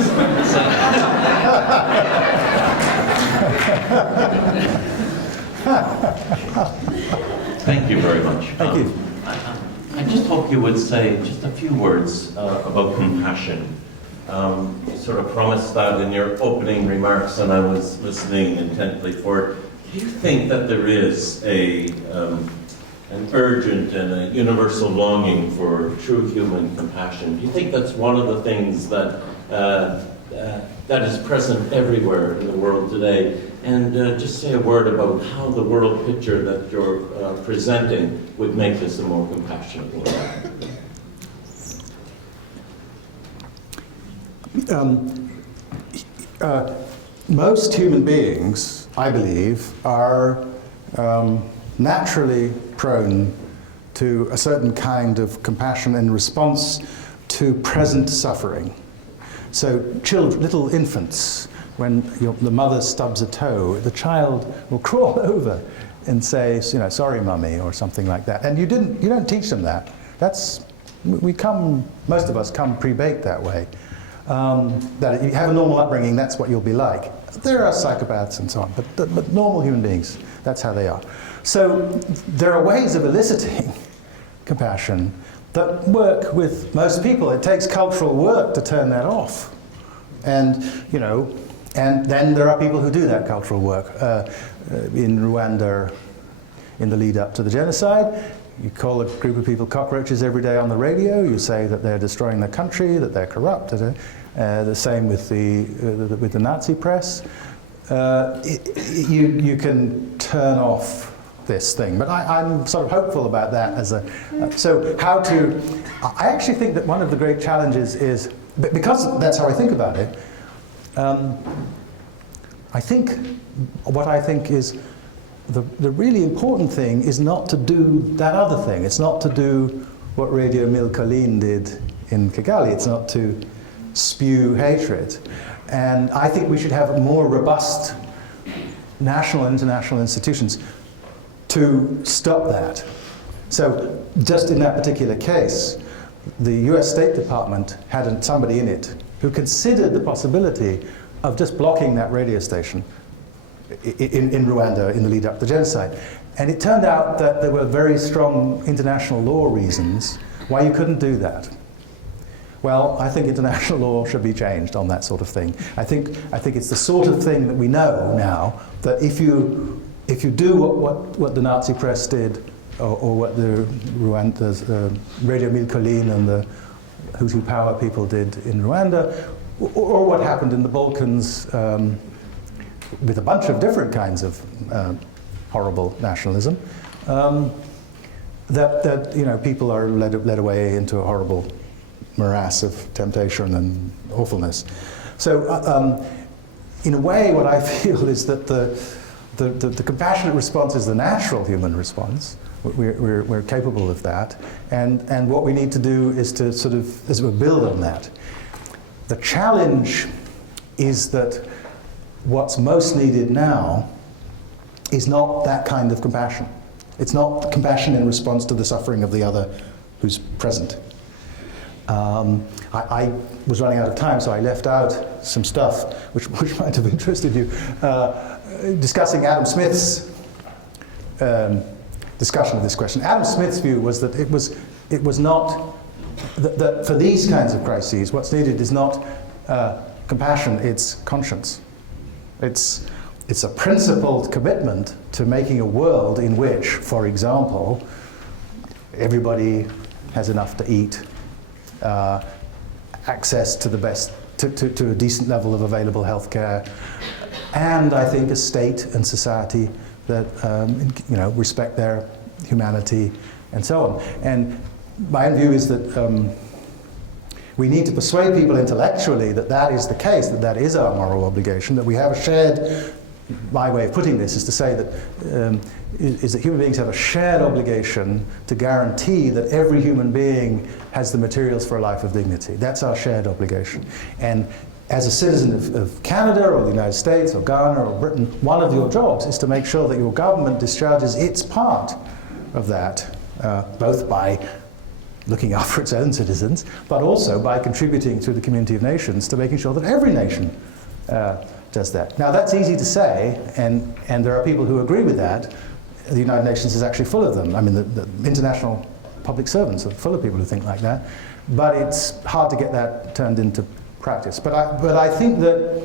Thank you very much. Thank you. I just hope you would say just a few words about compassion. You sort of promised that in your opening remarks, and I was listening intently for it. Do you think that there is an urgent and a universal longing for true human compassion? Do you think that's one of the things that is present everywhere in the world today? And just say a word about how the world picture that you're presenting would make this a more compassionate world. Most human beings, I believe, are naturally prone to a certain kind of compassion in response to present suffering. So children, little infants, when the mother stubs a toe, the child will crawl over and say, sorry, mummy, or something like that. And you don't teach them that. Most of us come pre-baked that way. That if you have a normal upbringing, that's what you'll be like. There are psychopaths and so on, but normal human beings, that's how they are. So there are ways of eliciting compassion that work with most people. It takes cultural work to turn that off. And then there are people who do that cultural work. In Rwanda, in the lead up to the genocide, you call a group of people cockroaches every day on the radio. You say that they're destroying their country, that they're corrupt. The same with the Nazi press. You can turn off this thing, but I'm sort of hopeful about that. I actually think that one of the great challenges is, because that's how I think about it. I think is the really important thing is not to do that other thing. It's not to do what Radio Milcolin did in Kigali. It's not to spew hatred. And I think we should have more robust national and international institutions to stop that. So just in that particular case, the US State Department had somebody in it who considered the possibility of just blocking that radio station in Rwanda in the lead up to the genocide. And it turned out that there were very strong international law reasons why you couldn't do that. Well, I think international law should be changed on that sort of thing. I think it's the sort of thing that we know now, that if you do what the Nazi press did, or what the Rwanda's Radio Milcolin and the Hutu power people did in Rwanda, or what happened in the Balkans with a bunch of different kinds of horrible nationalism, that you know, people are led away into a horrible morass of temptation and awfulness. So in a way, what I feel is that the compassionate response is the natural human response. We're capable of that, and what we need to do is to sort of build on that. The challenge is that what's most needed now is not that kind of compassion. It's not compassion in response to the suffering of the other who's present. I was running out of time, so I left out some stuff which might have interested you, discussing Adam Smith's discussion of this question. Adam Smith's view was that it was not that for these kinds of crises, what's needed is not compassion; it's conscience. It's a principled commitment to making a world in which, for example, everybody has enough to eat, access to the best, to a decent level of available health care, and I think a state and society that you know, respect their humanity and so on. And my own view is that we need to persuade people intellectually that that is the case, that that is our moral obligation, that we have a shared, my way of putting this is to say that is that human beings have a shared obligation to guarantee that every human being has the materials for a life of dignity. That's our shared obligation. And as a citizen of Canada or the United States or Ghana or Britain, one of your jobs is to make sure that your government discharges its part of that, both by looking after its own citizens, but also by contributing to the community of nations to making sure that every nation does that. Now that's easy to say, and there are people who agree with that. The United Nations is actually full of them. I mean, the international public servants are full of people who think like that, but it's hard to get that turned into practice. But I think that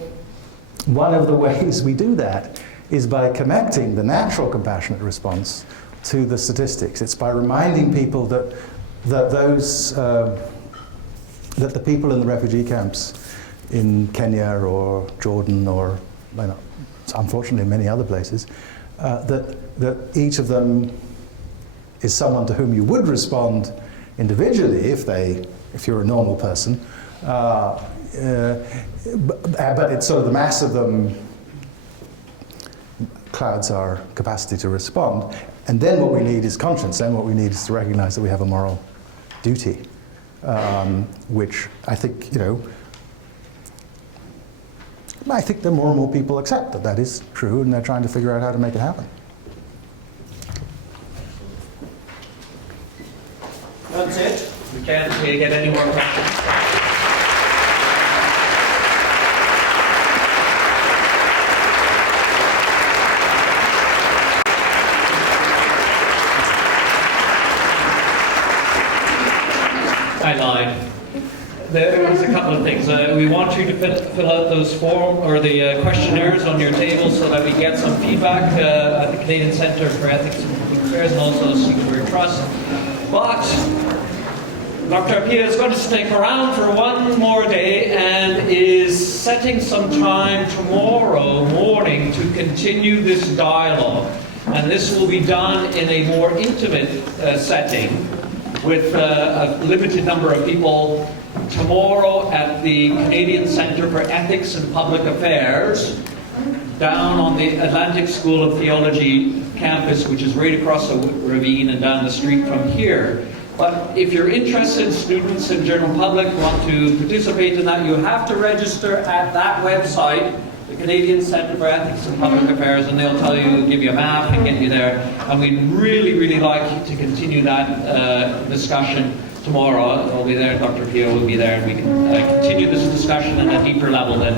one of the ways we do that is by connecting the natural compassionate response to the statistics. It's by reminding people that the people in the refugee camps in Kenya or Jordan or, you know, unfortunately many other places, that each of them is someone to whom you would respond individually if you're a normal person, but it's sort of the mass of them clouds our capacity to respond. And then what we need is conscience. Then what we need is to recognize that we have a moral duty, which I think, you know, I think that more and more people accept that that is true, and they're trying to figure out how to make it happen. That's it. We can't get any more questions. I lied. There was a couple of things. We want you to fill out those form or the questionnaires on your table so that we get some feedback at the Canadian Centre for Ethics and Public Affairs and also Secret Trust. But Dr. Appiah is going to stick around for one more day and is setting some time tomorrow morning to continue this dialogue. And this will be done in a more intimate setting with a limited number of people tomorrow at the Canadian Centre for Ethics and Public Affairs down on the Atlantic School of Theology campus, which is right across the ravine and down the street from here. But if you're interested, students and general public want to participate in that, you have to register at that website, the Canadian Centre for Ethics and Public Affairs, and they'll tell you, give you a map and get you there. And we'd really, really like to continue that discussion tomorrow. I'll be there, Dr. Appiah will be there, and we can continue this discussion at a deeper level than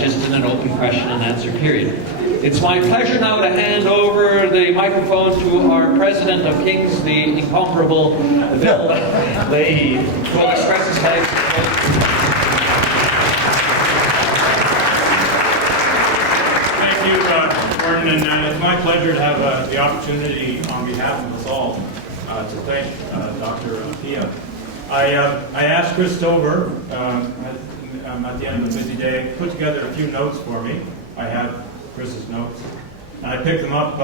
just in an open question and answer period. It's my pleasure now to hand over the microphone to our President of King's, the incomparable Bill Leahy, who will express his thanks. Thank you, Gordon, and it's my pleasure to have the opportunity on behalf of us all to thank Dr. Appiah. I asked Chris Stover, at the end of a busy day, put together a few notes for me. I have Chris's notes. And I picked them up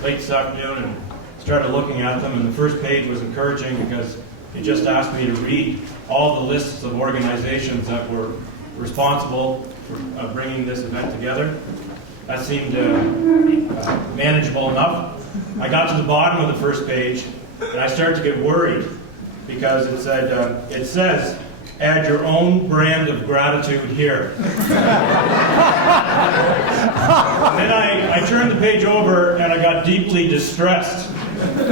late this afternoon and started looking at them. And the first page was encouraging because he just asked me to read all the lists of organizations that were responsible for bringing this event together. That seemed manageable enough. I got to the bottom of the first page, and I started to get worried because it says, add your own brand of gratitude here. And then I turned the page over, and I got deeply distressed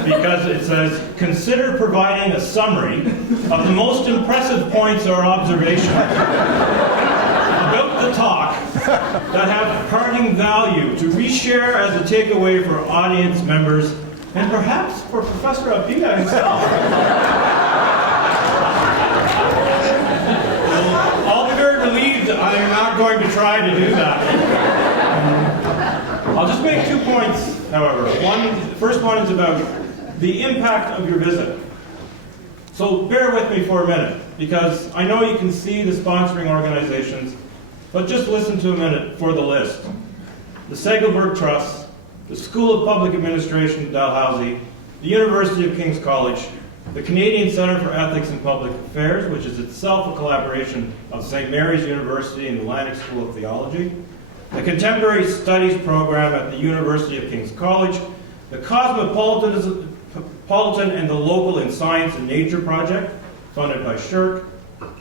because it says, consider providing a summary of the most impressive points or observations about the talk that have parting value to reshare as a takeaway for audience members and perhaps for Professor Appiah himself. I'll be very relieved I am not going to try to do that. I'll just make 2 points, however. The first one is about the impact of your visit. So bear with me for a minute, because I know you can see the sponsoring organizations, but just listen to a minute for the list. The Segelberg Trust, the School of Public Administration, Dalhousie, the University of King's College, the Canadian Centre for Ethics and Public Affairs, which is itself a collaboration of St. Mary's University and the Atlantic School of Theology, the Contemporary Studies Program at the University of King's College, the Cosmopolitanism and the Local in Science and Nature Project, funded by SSHRC,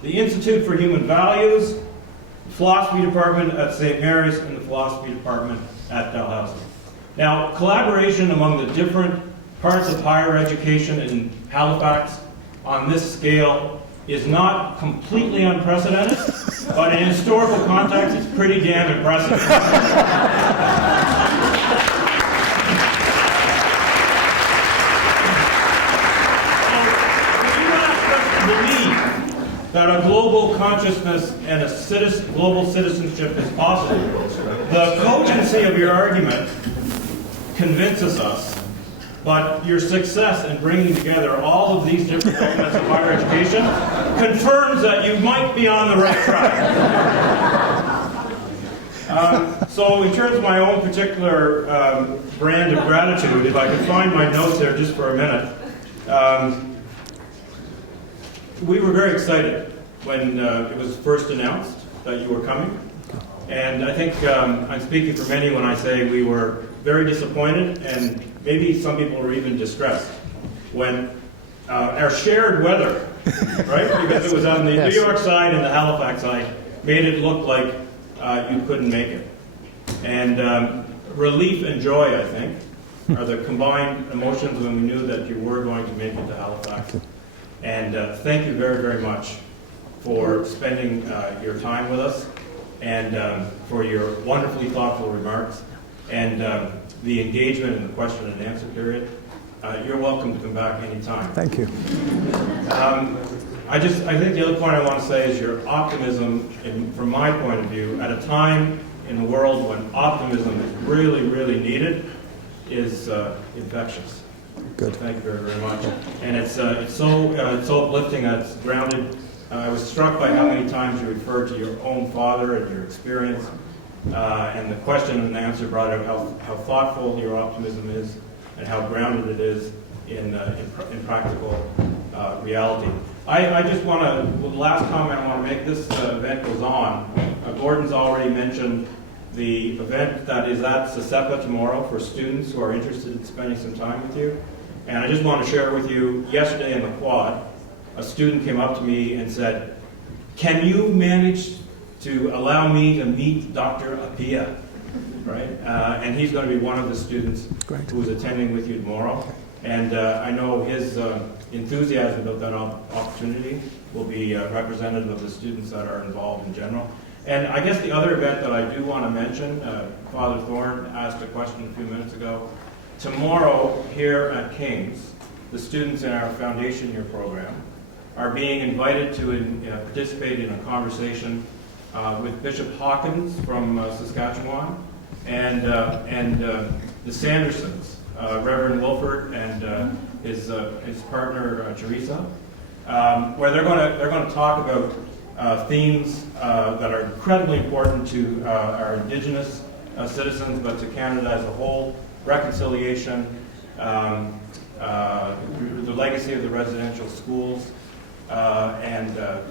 the Institute for Human Values, the Philosophy Department at St. Mary's, and the Philosophy Department at Dalhousie. Now, collaboration among the different parts of higher education in Halifax on this scale is not completely unprecedented, but in historical context, it's pretty damn impressive. That a global consciousness and a global citizenship is possible. The cogency of your argument convinces us, but your success in bringing together all of these different elements of higher education confirms that you might be on the right track. So in terms of my own particular brand of gratitude, if I could find my notes there just for a minute, we were very excited when it was first announced that you were coming. And I think I'm speaking for many when I say we were very disappointed, and maybe some people were even distressed when our shared weather, right? Because it was on the New York side and the Halifax side, made it look like you couldn't make it. And relief and joy, I think, are the combined emotions when we knew that you were going to make it to Halifax. And thank you very, very much for spending your time with us, and for your wonderfully thoughtful remarks, and the engagement in the question and answer period. You're welcome to come back anytime. Thank you. I think the other point I want to say is your optimism, from my point of view, at a time in the world when optimism is really, really needed, is infectious. Good. Thank you very, very much. And it's so uplifting that it's grounded. I was struck by how many times you referred to your own father and your experience, and the question and answer brought out how thoughtful your optimism is and how grounded it is in practical reality. I just want to, the last comment I want to make, this event goes on. Gordon's already mentioned the event that is at SISEPA tomorrow for students who are interested in spending some time with you. And I just want to share with you, yesterday in the quad, a student came up to me and said, can you manage to allow me to meet Dr. Appiah? Right? And he's going to be one of the students who is attending with you tomorrow. And I know his enthusiasm about that opportunity will be representative of the students that are involved in general. And I guess the other event that I do want to mention, Father Thorne asked a question a few minutes ago. Tomorrow, here at King's, the students in our Foundation Year program are being invited to participate in a conversation with Bishop Hawkins from Saskatchewan and the Sandersons, Reverend Wilford and his partner Teresa, where they're going to talk about themes that are incredibly important to our Indigenous citizens, but to Canada as a whole: reconciliation, the legacy of the residential schools, and the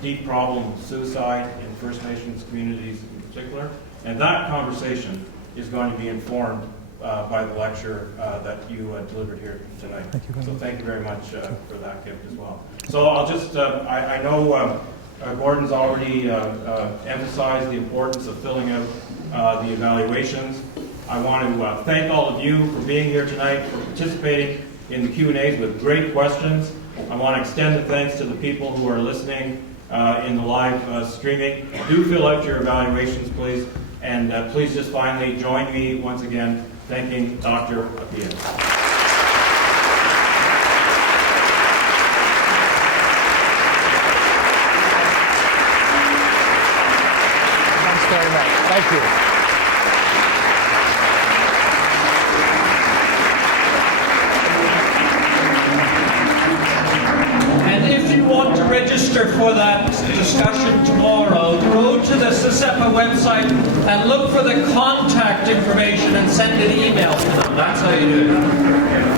deep problem of suicide in First Nations communities in particular. And that conversation is going to be informed by the lecture that you delivered here tonight. Thank you very much for that gift as well. So I'll just, I know Gordon's already emphasized the importance of filling out the evaluations. I want to thank all of you for being here tonight, for participating in the Q&As with great questions. I want to extend the thanks to the people who are listening in the live streaming. Do fill out your evaluations, please. And please just finally join me once again thanking Dr. Appiah. Thanks very much. Thank you. And if you want to register for that discussion tomorrow, go to the CISEPA website and look for the contact information and send an email to them. That's how you do it.